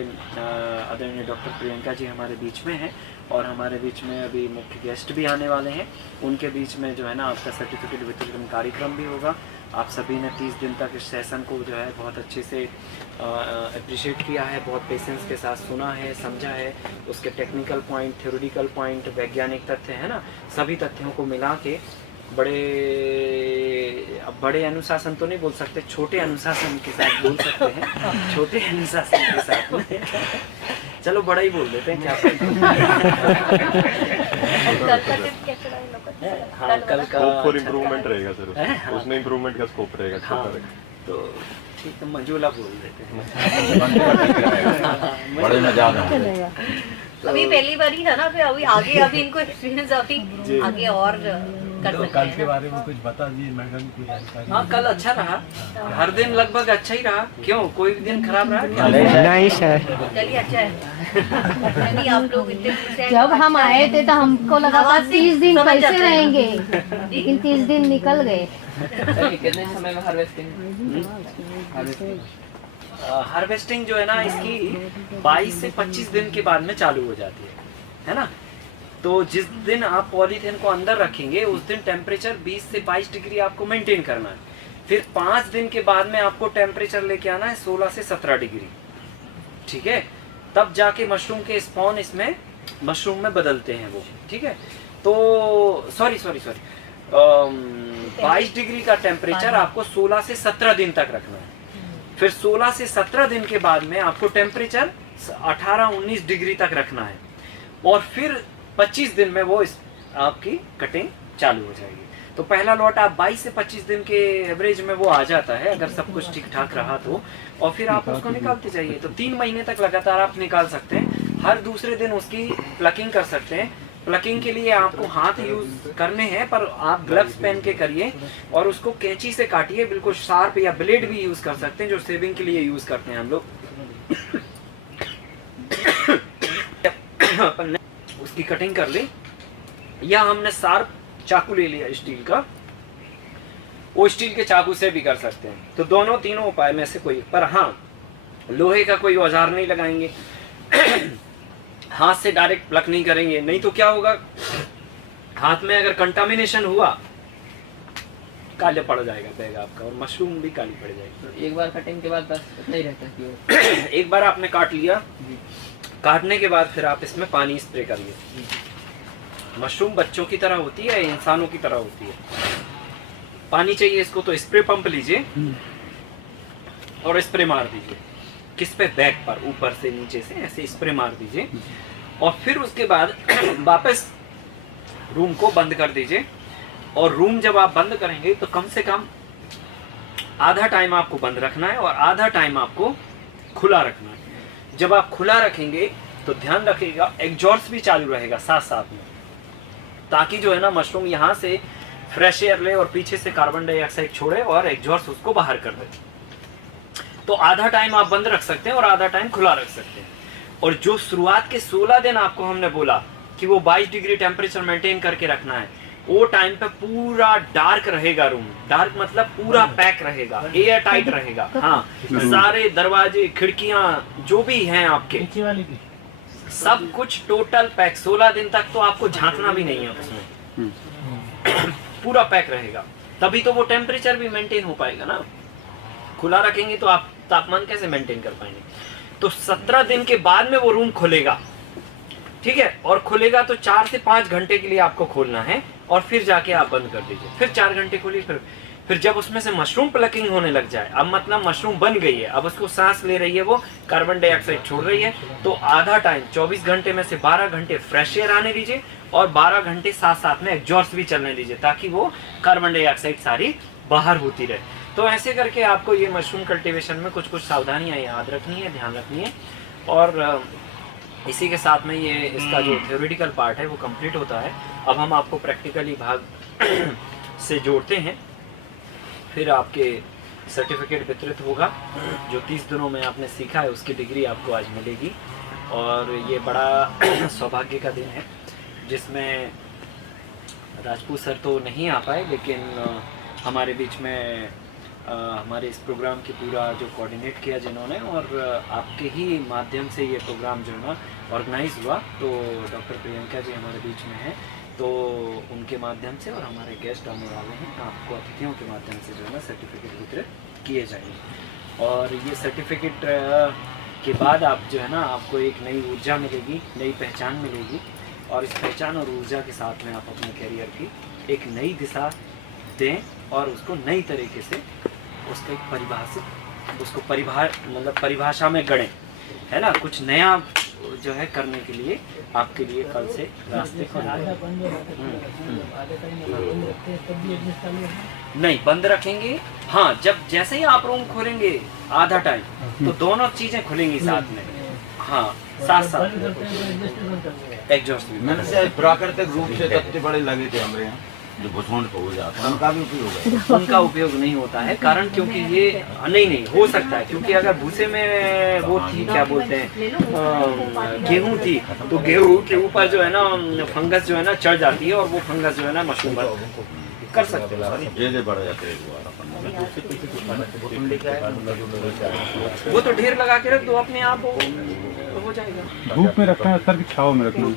आदरणीय डॉक्टर प्रियंका जी हमारे बीच में हैं और हमारे बीच में अभी मुख्य गेस्ट भी आने वाले हैं। उनके बीच में जो है ना आपका सर्टिफिकेट वितरण कार्यक्रम भी होगा। आप सभी ने 30 दिन तक इस सेशन को जो है बहुत अच्छे से अप्रिशिएट किया है, बहुत पेशेंस के साथ सुना है, समझा है। उसके टेक्निकल पॉइंट, थ्योरेटिकल पॉइंट, वैज्ञानिक तथ्य है ना, सभी तथ्यों को मिला के बड़े अनुशासन तो नहीं बोल सकते, छोटे अनुशासन के साथ बोल सकते हैं, छोटे अनुशासन के साथ में चलो बड़ा ही बोल देते हैं क्या हाँ कल का स्कोप फॉर इम्प्रूवमेंट रहेगा सर, उसमें इम्प्रूवमेंट का स्कोप रहेगा। हाँ, तो ठीक है मंजूला बोल देते हैं बड़े में ज्यादा अभी पहली बार ही है ना, फिर अभी इनको एक्सपीरियंस अभी आगे और कर सकते हैं। कल के बारे में कुछ बता दीजिए मैडम की जानकारी। हाँ कल अच्छा रहा, हर दिन लगभग अच्छा ही रहा। क्यों कोई दिन खराब रहा क्या? नहीं सर, चलिए अच्छा है। नहीं आप लोग इतने खुश हैं। जब हम आए थे तो हमको लगा था 30 दिन समझ कैसे जाते हैं। रहेंगे, लेकिन 30 दिन निकल गए। कितने समय में हार्वेस्टिंग? हार्वेस्टिंग जो है ना इसकी 22 से 25 दिन के बाद में चालू हो जाती है ना। तो जिस दिन आप पॉलीथीन को अंदर रखेंगे उस दिन टेम्परेचर 20 से 22 डिग्री आपको मेंटेन करना है। फिर 5 दिन के बाद में आपको टेम्परेचर लेके आना है 16 से 17 डिग्री, ठीक है। तब जाके मशरूम के स्पॉन इसमें मशरूम में बदलते हैं वो, ठीक है। तो सॉरी 22 डिग्री का टेम्परेचर आपको 16 से 17 दिन तक रखना है। फिर 16 से 17 दिन के बाद में आपको टेम्परेचर 18-19 डिग्री तक रखना है और फिर 25 दिन में वो आपकी कटिंग चालू हो जाएगी। तो पहला लॉट आप 22 से 25 दिन के एवरेज में वो आ जाता है अगर सब कुछ ठीक ठाक रहा तो, और फिर आप उसको निकालते जाइए। तो 3 महीने तक लगातार आप निकाल सकते हैं। हर दूसरे दिन उसकी प्लकिंग कर सकते हैं। प्लकिंग के लिए आपको हाथ यूज करने हैं पर आप ग्लव्स पहन के करिए और उसको कैंची से काटिए, बिल्कुल शार्प, या ब्लेड भी यूज कर सकते हैं जो सेविंग के लिए यूज करते हैं हम लोग। उसकी कटिंग कर ली या हमने शार्प चाकू ले लिया स्टील का, वो स्टील के चाकू से भी कर सकते हैं। तो दोनों तीनों उपाय में से कोई, पर हाँ लोहे का कोई औजार नहीं लगाएंगे हाथ से डायरेक्ट प्लक नहीं करेंगे, नहीं तो क्या होगा हाथ में अगर कंटामिनेशन हुआ काले पड़ जाएगा बैग आपका और मशरूम भी काली पड़ जाएगी। तो एक बार कटिंग के बाद बस इतना ही रहता है कि एक बार आपने काट लिया, काटने के बाद फिर आप इसमें पानी स्प्रे करिए। मशरूम बच्चों की तरह होती है, इंसानों की तरह होती है। पानी चाहिए इसको तो स्प्रे पंप लीजिए और स्प्रे मार दीजिए। किस पे? बैग पर, ऊपर से नीचे से ऐसे स्प्रे मार दीजिए और फिर उसके बाद वापस रूम को बंद कर दीजिए। और रूम जब आप बंद करेंगे तो कम से कम आधा टाइम आपको बंद रखना है और आधा टाइम आपको खुला रखना है। जब आप खुला रखेंगे तो ध्यान रखिएगा एग्जॉस्ट भी चालू रहेगा साथ साथ में, ताकि जो है ना मशरूम यहाँ से फ्रेश एयर ले और पीछे से कार्बन डाइऑक्साइड छोड़े और एग्जॉस्ट उसको बाहर कर दे। तो आधा टाइम आप बंद रख सकते हैं और आधा टाइम खुला रख सकते हैं। और जो शुरुआत के 16 दिन आपको हमने बोला कि वो 22 डिग्री टेम्परेचर मेंटेन करके रखना है, वो टाइम पे पूरा डार्क रहेगा रूम। डार्क मतलब पूरा पैक रहेगा, एयर टाइट रहेगा। हाँ, सारे दरवाजे खिड़कियां जो भी हैं आपके सब कुछ टोटल पैक। 16 दिन तक तो आपको झांकना भी नहीं है उसमें, पूरा पैक रहेगा। तभी तो वो टेम्परेचर भी मेंटेन हो पाएगा ना। खुला रखेंगे तो आप तापमान कैसे मेंटेन कर पाएंगे? तो 17 दिन के बाद में वो रूम खुलेगा, ठीक है। और खुलेगा तो 4 से 5 घंटे के लिए आपको खोलना है और फिर जाके आप बंद कर दीजिए। फिर 4 घंटे खोलिए। फिर जब उसमें से मशरूम प्लकिंग होने लग जाए, अब मतलब मशरूम बन गई है, अब उसको सांस ले रही है, वो कार्बन डाइऑक्साइड छोड़ रही है, तो आधा टाइम 24 घंटे में से 12 घंटे फ्रेश एयर आने दीजिए और 12 घंटे साथ साथ में एग्जॉस्ट भी चलने दीजिए, ताकि वो कार्बन डाइऑक्साइड सारी बाहर होती रहे। तो ऐसे करके आपको ये मशरूम कल्टीवेशन में कुछ कुछ सावधानियां याद रखनी है, ध्यान रखनी है। और इसी के साथ में ये इसका जो थ्योरेटिकल पार्ट है वो कंप्लीट होता है। अब हम आपको प्रैक्टिकली भाग से जोड़ते हैं, फिर आपके सर्टिफिकेट वितरित होगा। जो 30 दिनों में आपने सीखा है उसकी डिग्री आपको आज मिलेगी। और ये बड़ा सौभाग्य का दिन है जिसमें राजपूत सर तो नहीं आ पाए, लेकिन हमारे बीच में हमारे इस प्रोग्राम की पूरा जो कोऑर्डिनेट किया जिन्होंने, और आपके ही माध्यम से ये प्रोग्राम जो है ना ऑर्गेनाइज हुआ। तो डॉक्टर प्रियंका जी हमारे बीच में हैं, तो उनके माध्यम से और हमारे गेस्ट आने वाले हैं, आपको अतिथियों के माध्यम से जो है ना सर्टिफिकेट वितरित किए जाएंगे। और ये सर्टिफिकेट के बाद आप जो है ना आपको एक नई ऊर्जा मिलेगी, नई पहचान मिलेगी, और इस पहचान और ऊर्जा के साथ में आप अपने करियर की एक नई दिशा दें और उसको नई तरीके से उसका एक परिभाषा में गढ़ें, है ना। कुछ नया जो है करने के लिए आपके लिए कल से रास्ते खुले हैं। नहीं बंद रखेंगे, हाँ जब जैसे ही आप रूम खोलेंगे आधा टाइम तो दोनों चीजें खुलेंगी साथ में, हाँ साथ साथ एग्जॉस्ट भी। मैंने से प्राकृतिक रूप से तत्व बड़े लगे थे हमारे यहाँ जो भूषण हो जाता है, उनका भी उपयोग है। उनका उपयोग नहीं होता है, कारण क्योंकि ये नहीं हो सकता है, क्योंकि अगर भूसे में वो थी क्या बोलते हैं गेहूं थी, तो गेहूं के ऊपर जो है ना फंगस जो है ना चढ़ जाती है और वो फंगस जो है ना मशरूम कर सकते हैं, बढ़ जाते हैं। वो तो ढेर लगा के रख दो अपने आप हो जाएगा। धूप में रखना है सर कि छाव में रखना है?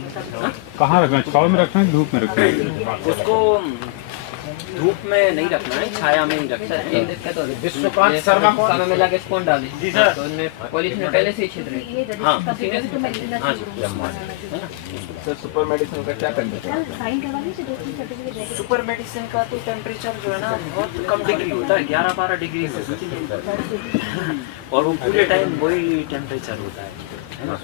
कहाँ रखना है, छाव में रखना है धूप में रखना है? उसको धूप में नहीं रखना है, छाया में ही रखना है। विश्वकांत शर्मा को समय में लाके स्पून डाली जी सर, तो उनमें पॉलीथीन पहले से ही छिद रही। हाँ सर सुपर मेडिसिन का क्या करना है? सुपर मेडिसिन का तो टेम्परेचर जो है ना बहुत कम डिग्री होता है, 11-12 डिग्री होता है और वो पूरे टाइम वही टेम्परेचर होता है ना।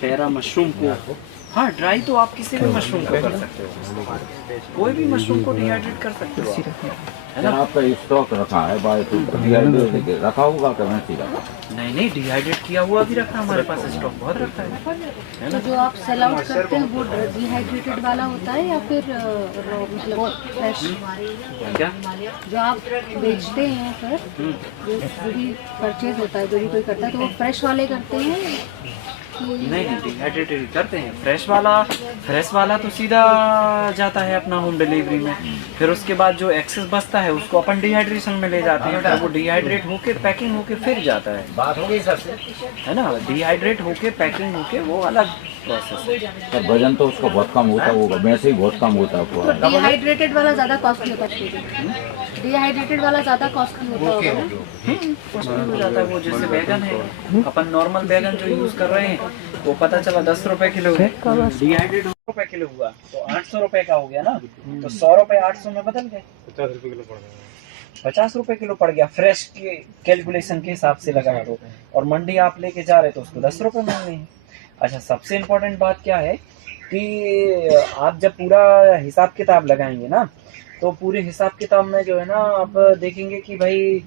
पैरा मशरूम को हाँ ड्राई तो आप किसी भी मशरूम को कर सकते हो, कोई भी मशरूम को डिहाइड्रेट कर सकते हो, है ना। आपका स्टॉक रखा है बाय तो डिहाइड्रेट रखा होगा क्या? नहीं डिहाइड्रेट किया हुआ भी रखा, हमारे पास स्टॉक बहुत रखा है तो जो आप सेल आउट करते हैं वो डिहाइड्रेटेड वाला होता है या फिर मतलब फ्रेश? क्या जो आप बेचते हैं सर, जो भी परचेज होता है, जो भी कोई करता है, तो वो फ्रेश वाले करते हैं? नहीं डिहाइड्रेटेड करते हैं। फ्रेश वाला तो सीधा जाता है अपना होम डिलीवरी में, फिर उसके बाद जो एक्सेस बचता है उसको अपन डिहाइड्रेशन में ले जाते हैं, फिर वो डिहाइड्रेट होके पैकिंग होके फिर जाता है। बात हो गई सर, है ना, डिहाइड्रेट होके पैकिंग होके वो अलग प्रोसेस है। सर वजन तो उसका बहुत कम होता होगा, वैसे ही बहुत कम होता है। तो डिहाइड्रेटेड वाला ज़्यादा कॉस्टली होता है, डिहाइड्रेटेड वाला ज़्यादा कॉस्टली होता होगा हो जाता है। वो जैसे बैगन है, अपन नॉर्मल बैगन जो यूज कर रहे हैं वो पता चला 10 रुपए किलो है, डिहाइड्रेट रुपए किलो हुआ तो 800 रुपए का हो गया ना, तो 100 रुपए 800 में बदल गए, 50 रुपए किलो पड़ गया, 50 रुपए किलो पड़ गया। फ्रेश के कैलकुलेशन के हिसाब से लगा दो, और मंडी आप लेके जा रहे तो उसको 10 रुपए मांगने हैं। अच्छा सबसे इम्पोर्टेंट बात क्या है कि आप जब पूरा हिसाब किताब लगाएंगे ना, तो पूरे हिसाब किताब में जो है ना आप देखेंगे कि भाई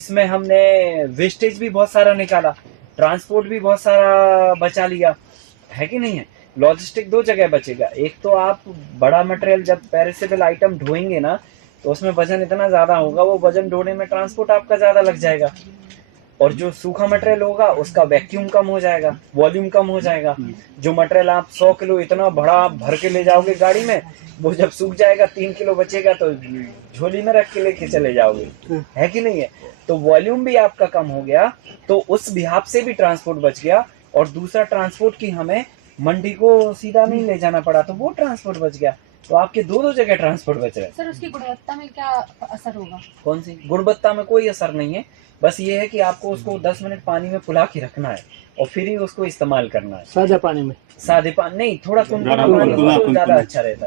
इसमें हमने वेस्टेज भी बहुत सारा निकाला, ट्रांसपोर्ट भी बहुत सारा बचा लिया, है कि नहीं है। लॉजिस्टिक 2 जगह बचेगा, एक तो आप बड़ा मटेरियल जब पेरिसेबल आइटम ढोएंगे ना तो उसमें वजन इतना ज्यादा होगा, वो वजन ढोने में ट्रांसपोर्ट आपका ज्यादा लग जाएगा, और जो सूखा मटेरियल होगा उसका वैक्यूम कम हो जाएगा, वॉल्यूम कम हो जाएगा। जो मटेरियल आप 100 किलो इतना बड़ा भर के ले जाओगे गाड़ी में, वो जब सूख जाएगा 3 किलो बचेगा तो झोली में रख के लेके चले जाओगे, है कि नहीं है। तो वॉल्यूम भी आपका कम हो गया, तो उस बिहाफ से भी ट्रांसपोर्ट बच गया, और दूसरा ट्रांसपोर्ट की हमें मंडी को सीधा नहीं ले जाना पड़ा, तो वो ट्रांसपोर्ट बच गया। तो आपके 2 जगह ट्रांसपोर्ट बच रहे हैं। सर उसकी गुणवत्ता में क्या असर होगा? कौन सी गुणवत्ता में? कोई असर नहीं है, बस ये है कि आपको उसको 10 मिनट पानी में फुला के रखना है और फिर ही उसको इस्तेमाल करना है। सादा पानी में? सादे पानी नहीं, थोड़ा कुनकुना पानी हो तो ज्यादा अच्छा रहता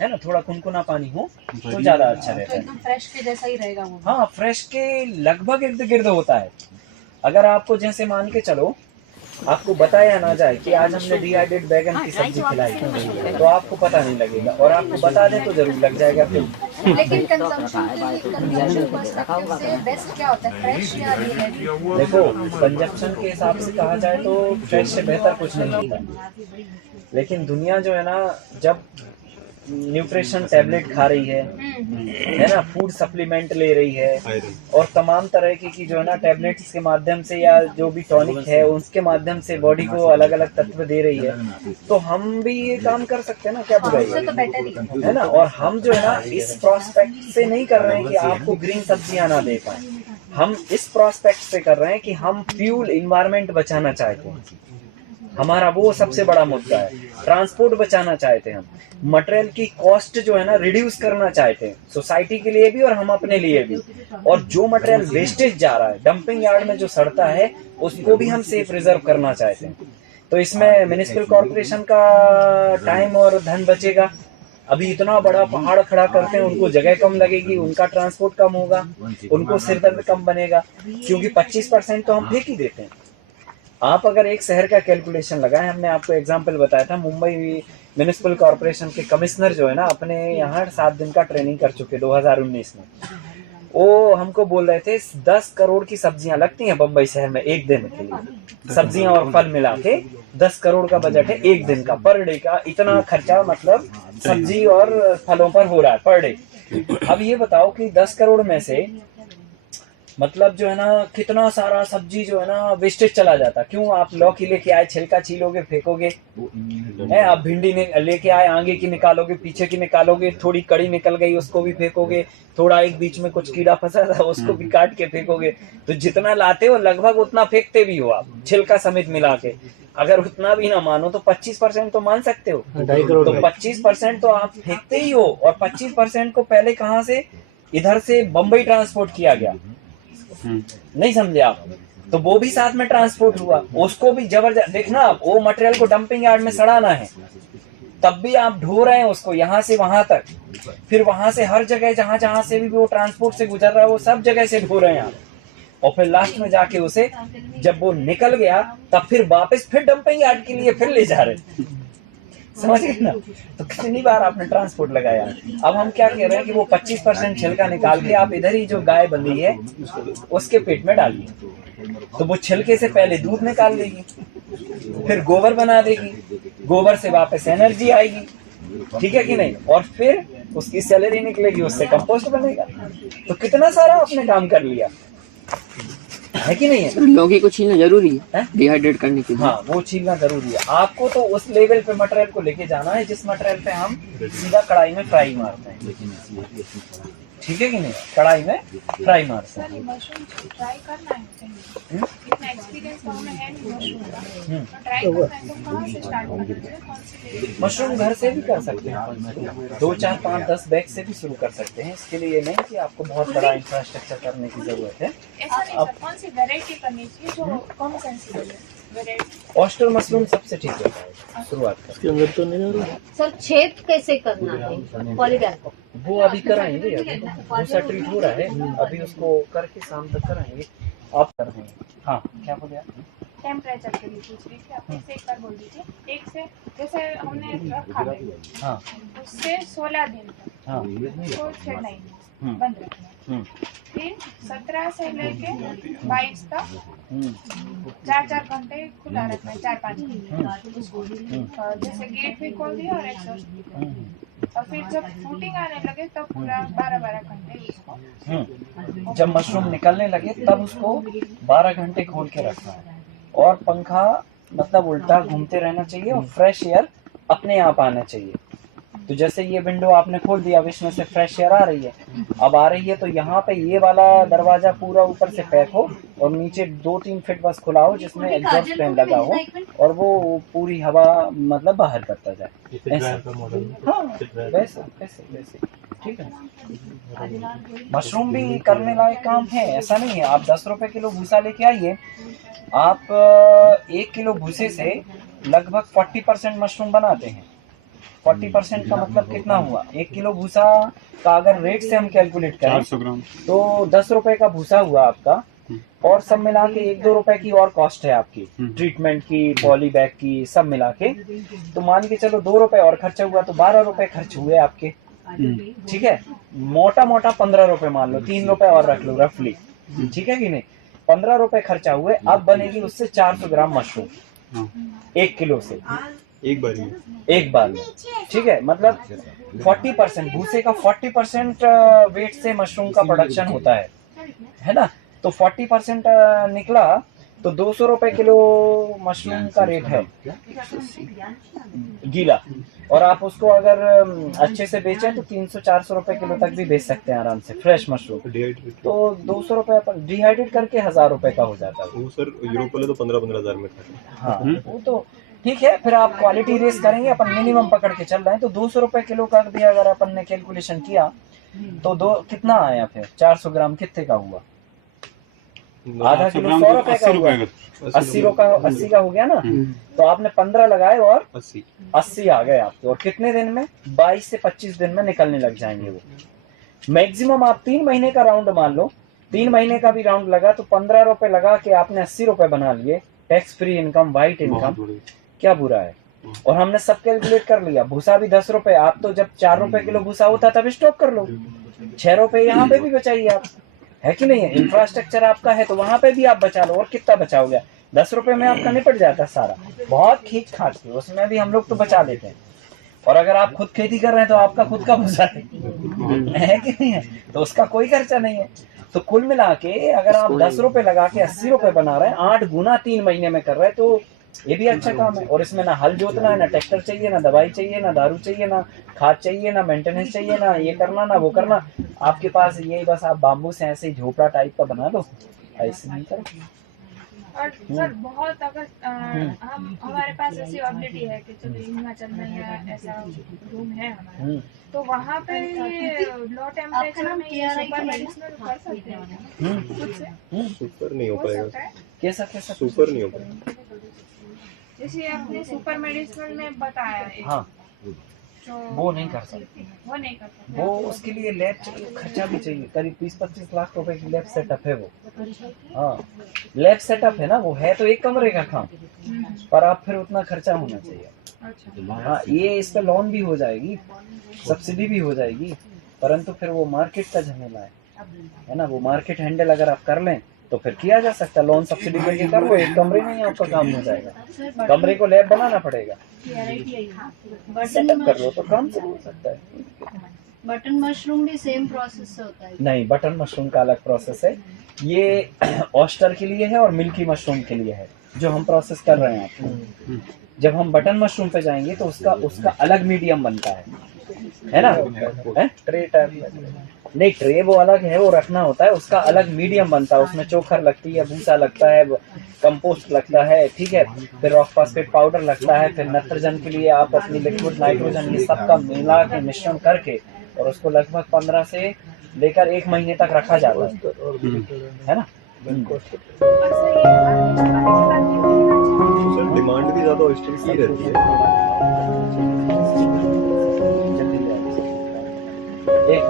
है ना, थोड़ा कुनकुना पानी हो तो ज्यादा अच्छा रहता है। एकदम फ्रेश के जैसा ही रहेगा वो? हाँ फ्रेश के लगभग इर्द गिर्द होता है। अगर आपको जैसे मान के चलो आपको बताया ना जाए कि आज हमने डिहाइड्रेट बैगन की सब्जी खिलाई तो आपको पता नहीं लगेगा, और आपको बता दे तो जरूर लग जाएगा फिर। लेकिन कंजम्पशन से बेस्ट क्या होता है, फ्रेश या डिहाइड्रेट? देखो कंजप्शन के हिसाब से कहा जाए तो फ्रेश से बेहतर कुछ नहीं होता, लेकिन दुनिया जो है ना जब न्यूट्रिशन टैबलेट खा रही है ना, फूड सप्लीमेंट ले रही है, और तमाम तरह की जो है ना टैबलेट्स के माध्यम से या जो भी टॉनिक है उसके माध्यम से बॉडी को अलग अलग तत्व दे रही है, तो हम भी ये काम कर सकते हैं ना, क्या बुराई उससे तो बेटर ही है ना। और हम जो है ना इस प्रोस्पेक्ट से नहीं कर रहे हैं कि आपको ग्रीन सब्जियां ना दे पाए, हम इस प्रोस्पेक्ट से कर रहे हैं कि हम फ्यूल इन्वायरमेंट बचाना चाहते हैं, हमारा वो सबसे बड़ा मुद्दा है। ट्रांसपोर्ट बचाना चाहते हैं हम, मटेरियल की कॉस्ट जो है ना रिड्यूस करना चाहते हैं, सोसाइटी के लिए भी और हम अपने लिए भी। और जो मटेरियल वेस्टेज जा रहा है डंपिंग यार्ड में जो सड़ता है उसको भी हम सेफ रिजर्व करना चाहते हैं। तो इसमें म्युनिसिपल कॉर्पोरेशन का टाइम और धन बचेगा। अभी इतना बड़ा पहाड़ खड़ा करते हैं, उनको जगह कम लगेगी, उनका ट्रांसपोर्ट कम होगा, उनको सिरदर्द कम बनेगा, क्योंकि 25% तो हम फेंक ही देते हैं। आप अगर एक शहर का कैलकुलेशन लगाएं, हमने आपको एग्जांपल बताया था, मुंबई म्युनिसिपल कॉर्पोरेशन के कमिश्नर जो है ना अपने यहाँ 7 दिन का ट्रेनिंग कर चुके 2019 में, वो हमको बोल रहे थे 10 करोड़ की सब्जियां लगती हैं बम्बई शहर में एक दिन के लिए, सब्जियां और फल मिला के 10 करोड़ का बजट है एक दिन का, पर डे का इतना खर्चा मतलब सब्जी और फलों पर हो रहा है पर डे। अब ये बताओ कि 10 करोड़ में से मतलब जो है ना कितना सारा सब्जी जो है ना वेस्टेज चला जाता। क्यों? आप लौकी लेके आए, छिलका छीलोगे फेंकोगे, है, आप भिंडी लेके आए, आगे की निकालोगे, पीछे की निकालोगे, थोड़ी कड़ी निकल गई उसको भी फेंकोगे, थोड़ा एक बीच में कुछ कीड़ा फंसा था उसको भी काट के फेंकोगे। तो जितना लाते हो लगभग उतना फेंकते भी हो आप, छिलका समेत मिला के। अगर उतना भी ना मानो तो 25% तो मान सकते हो, तो 25% तो आप फेंकते ही हो। और 25% को पहले कहाँ से, इधर से बम्बई ट्रांसपोर्ट किया गया, नहीं समझे आप, तो वो भी साथ में ट्रांसपोर्ट हुआ, उसको भी जबरदस्त देखना आप, वो मटेरियल को डंपिंग यार्ड में सड़ाना है, तब भी आप ढो रहे हैं उसको यहाँ से वहां तक, फिर वहां से हर जगह जहां जहां से भी वो ट्रांसपोर्ट से गुजर रहा है वो सब जगह से ढो रहे हैं आप, और फिर लास्ट में जाके उसे जब वो निकल गया तब फिर वापस फिर डंपिंग यार्ड के लिए फिर ले जा रहे, समझ गए ना। तो कितनी बार आपने ट्रांसपोर्ट लगाया। अब हम क्या कह रहे हैं कि वो 25% छिलका निकाल के आप इधर ही जो गाय बंधी है उसके पेट में डालिए, तो वो छिलके से पहले दूध निकाल देगी, फिर गोबर बना देगी, गोबर से वापस एनर्जी आएगी, ठीक है कि नहीं, और फिर उसकी सैलरी निकलेगी, उससे कंपोस्ट बनेगा। तो कितना सारा आपने काम कर लिया, है कि नहीं है। लौकी को छीलना जरूरी है डिहाइड्रेट करने के लिए। हाँ, वो छीलना जरूरी है। आपको तो उस लेवल पे मटेरियल को लेके जाना है जिस मटेरियल पे हम सीधा कढ़ाई में फ्राई मारते हैं, ठीक है कि नहीं, कढ़ाई में फ्राई मारते हैं। मशरूम घर से भी कर सकते हैं, 2, 4, 5, 10 बैग से भी शुरू कर सकते हैं। इसके लिए ये नहीं कि आपको बहुत बड़ा इंफ्रास्ट्रक्चर करने की जरूरत है। अब कौन सी वैरायटी करनी चाहिए जो कम सेंसिबल है? ऑस्टर मशरूम सबसे ठीक है, शुरुआत कर। सर छेद कैसे करना है पॉलीबैग? वो अभी कराएंगे, अभी दूसरा ट्रीट हो रहा है, अभी उसको करके शाम तक कराएंगे। आप कर रहे हैं? हाँ, क्या बोले आप? टेम्परेचर के लिए पूछ रही थी, आप फिर से एक बार बोल दीजिए। एक से जैसे हमने रखा है, हाँ, उससे 16 दिन तक हाँ, उसको छेड़ना ही नहीं, बंद रखना। फिर 17 से लेके 22 तक 4-4 घंटे खुला रखना है, 4-5 घंटे। जैसे गेट भी खोल दिया और एग्जॉस्ट, और फिर जब फ्रूटिंग आने लगे तब पूरा 12-12 घंटे उसको, जब मशरूम निकलने लगे तब उसको 12 घंटे खोल के रखना है, और पंखा मतलब उल्टा घूमते रहना चाहिए, और फ्रेश एयर अपने आप आना चाहिए। तो जैसे ये विंडो आपने खोल दिया, अब इसमें से फ्रेश एयर आ रही है, अब आ रही है, तो यहाँ पे ये वाला दरवाजा पूरा ऊपर से पैक हो और नीचे 2-3 फीट बस खुला हो जिसमें एग्जॉस्ट फैन लगा हो, और वो पूरी हवा मतलब बाहर करता जाए, ऐसे। हाँ, वैसे वैसे वैसे, ठीक है। मशरूम भी करने लायक काम है, ऐसा नहीं है। आप 10 रुपए किलो भूसा लेके आइए, आप 1 किलो भूसे से लगभग 40% मशरूम बनाते हैं। 40% का मतलब कितना हुआ? 1 किलो भूसा का अगर रेट से हम कैलकुलेट करें 400 ग्राम, तो 10 रुपए का भूसा हुआ आपका, और सब मिला के 1-2 रुपए की और कॉस्ट है आपकी, ट्रीटमेंट की, पॉली बैग की, सब मिला के। तो मान के चलो 2 रुपए और खर्चा हुआ, तो 12 रुपए खर्च हुए आपके, ठीक है। मोटा मोटा 15 रुपए मान लो, 3 रुपए और रख लो रफली, ठीक है कि नहीं। 15 रुपए खर्चा हुए, अब बनेगी उससे 400 ग्राम मशरूम 1 किलो से, एक बार में, ठीक है। मतलब 40% भूसे का 40% वेट से मशरूम का प्रोडक्शन होता है ना। तो 40% निकला तो 200 रुपए किलो मशरूम का रेट है गीला, और आप उसको अगर अच्छे से बेचें तो 300-400 रुपए किलो तक भी बेच सकते हैं आराम से, फ्रेश मशरूम। तो 200 रुपए अपन डिहाइड्रेट करके 1000 रुपए का हो जाता है वो सर यूरोप वाले तो 15-15 हजार में खाते हैं। हाँ वो तो ठीक है, फिर आप क्वालिटी रेस करेंगे, अपन मिनिमम पकड़ के चल रहे हैं। तो 200 रुपए किलो का भी अगर अपन ने कैलकुलेशन किया तो कितना आया फिर 400 ग्राम कितने का हुआ, आधा किलो 100 रुपए का हुआ, 80 का हो गया ना। तो आपने 15 लगाए और 80 आ गए आपके, और कितने दिन में 22 से 25 दिन में निकलने लग जाएंगे वो। मैक्सिमम आप 3 महीने का राउंड मान लो, 3 महीने का भी राउंड लगा तो 15 रुपए लगा के आपने 80 रुपए बना लिए, tax free income, white income, क्या बुरा है। और हमने सब कैलकुलेट कर लिया। भूसा भी 10 रुपए, आप तो जब 4 रुपए किलो भूसा होता तब स्टॉक कर लो, 6 रुपए यहाँ पे भी बचाइए आप, है कि नहीं है। इंफ्रास्ट्रक्चर आपका है तो वहां पे भी आप बचा लो, और कितना बचाओगे, 10 रुपए में आपका निपट जाता सारा, बहुत खींच खाच के उसमें भी हम लोग तो बचा लेते हैं। और अगर आप खुद खेती कर रहे हैं तो आपका खुद का भूसा है कि नहीं है, तो उसका कोई खर्चा नहीं है। तो कुल मिला के अगर आप 10 रुपए लगा के 80 रुपए बना रहे हैं, 8 गुना 3 महीने में कर रहे हैं, तो ये भी अच्छा काम है। और इसमें ना हल जोतना है, ना ट्रैक्टर चाहिए, ना दवाई चाहिए, ना दारू चाहिए, ना खाद चाहिए, ना मेंटेनेंस चाहिए, ना ये करना ना वो करना। आपके पास यही बस आप बाम्बू से ऐसे ही झोपड़ा टाइप का बना लो, ऐसे नहीं करो। और सर बहुत अगर हम हमारे पास ऐसी एबिलिटी है कि चलो हिमाचल में या ऐसा रूम है हमारा, तो वहाँ पे लो टेम्परेचर में ये सुपर मेडिसिनल कर सकते हैं खुद से? सुपर नहीं हो पाएगा। कैसा सुपर नहीं हो पाएगा, जैसे आपने सुपर मेडिसिनल में बताया है, हाँ तो वो नहीं कर सकते, वो नहीं कर सकते। वो उसके लिए लैब चाहिए, खर्चा भी चाहिए, करीब 20-25 लाख रुपए की लैब सेटअप है वो। हाँ लैब सेटअप है ना, वो है तो एक कमरे का काम, पर आप फिर उतना खर्चा होना चाहिए। हाँ ये इस पे लोन भी हो जाएगी, सब्सिडी भी हो जाएगी, परंतु फिर वो मार्केट का झमेला है ना। वो मार्केट हैंडल अगर आप कर लें तो फिर किया जा सकता है, लोन सब्सिडी करके कर लो, एक कमरे में ही आपका काम हो जाएगा। कमरे को लैब बनाना पड़ेगा, सेटअप कर लो तो काम से हो सकता है। बटन मशरूम भी सेम प्रोसेस से होता है? नहीं, बटन मशरूम का अलग प्रोसेस है, ये ऑस्टर के लिए है और मिल्की मशरूम के लिए है जो हम प्रोसेस कर रहे हैं आपको। जब हम बटन मशरूम पे जाएंगे तो उसका अलग मीडियम बनता है ना, ट्रे टाइप नहीं, ट्रे वो अलग है, वो रखना होता है, उसका अलग मीडियम बनता है, उसमें चोखर लगती है, भूसा लगता है, कंपोस्ट लगता है, ठीक है, फिर रॉक फास्फेट पाउडर लगता है, फिर नाइट्रोजन के लिए आप अपनी लिक्विड नाइट्रोजन, ये सब का मिला के मिश्रण करके और उसको लगभग 15 से लेकर 1 महीने तक रखा जाता है ना। सर डिमांड भी ज्यादा ऑयस्टर की रहती है। एक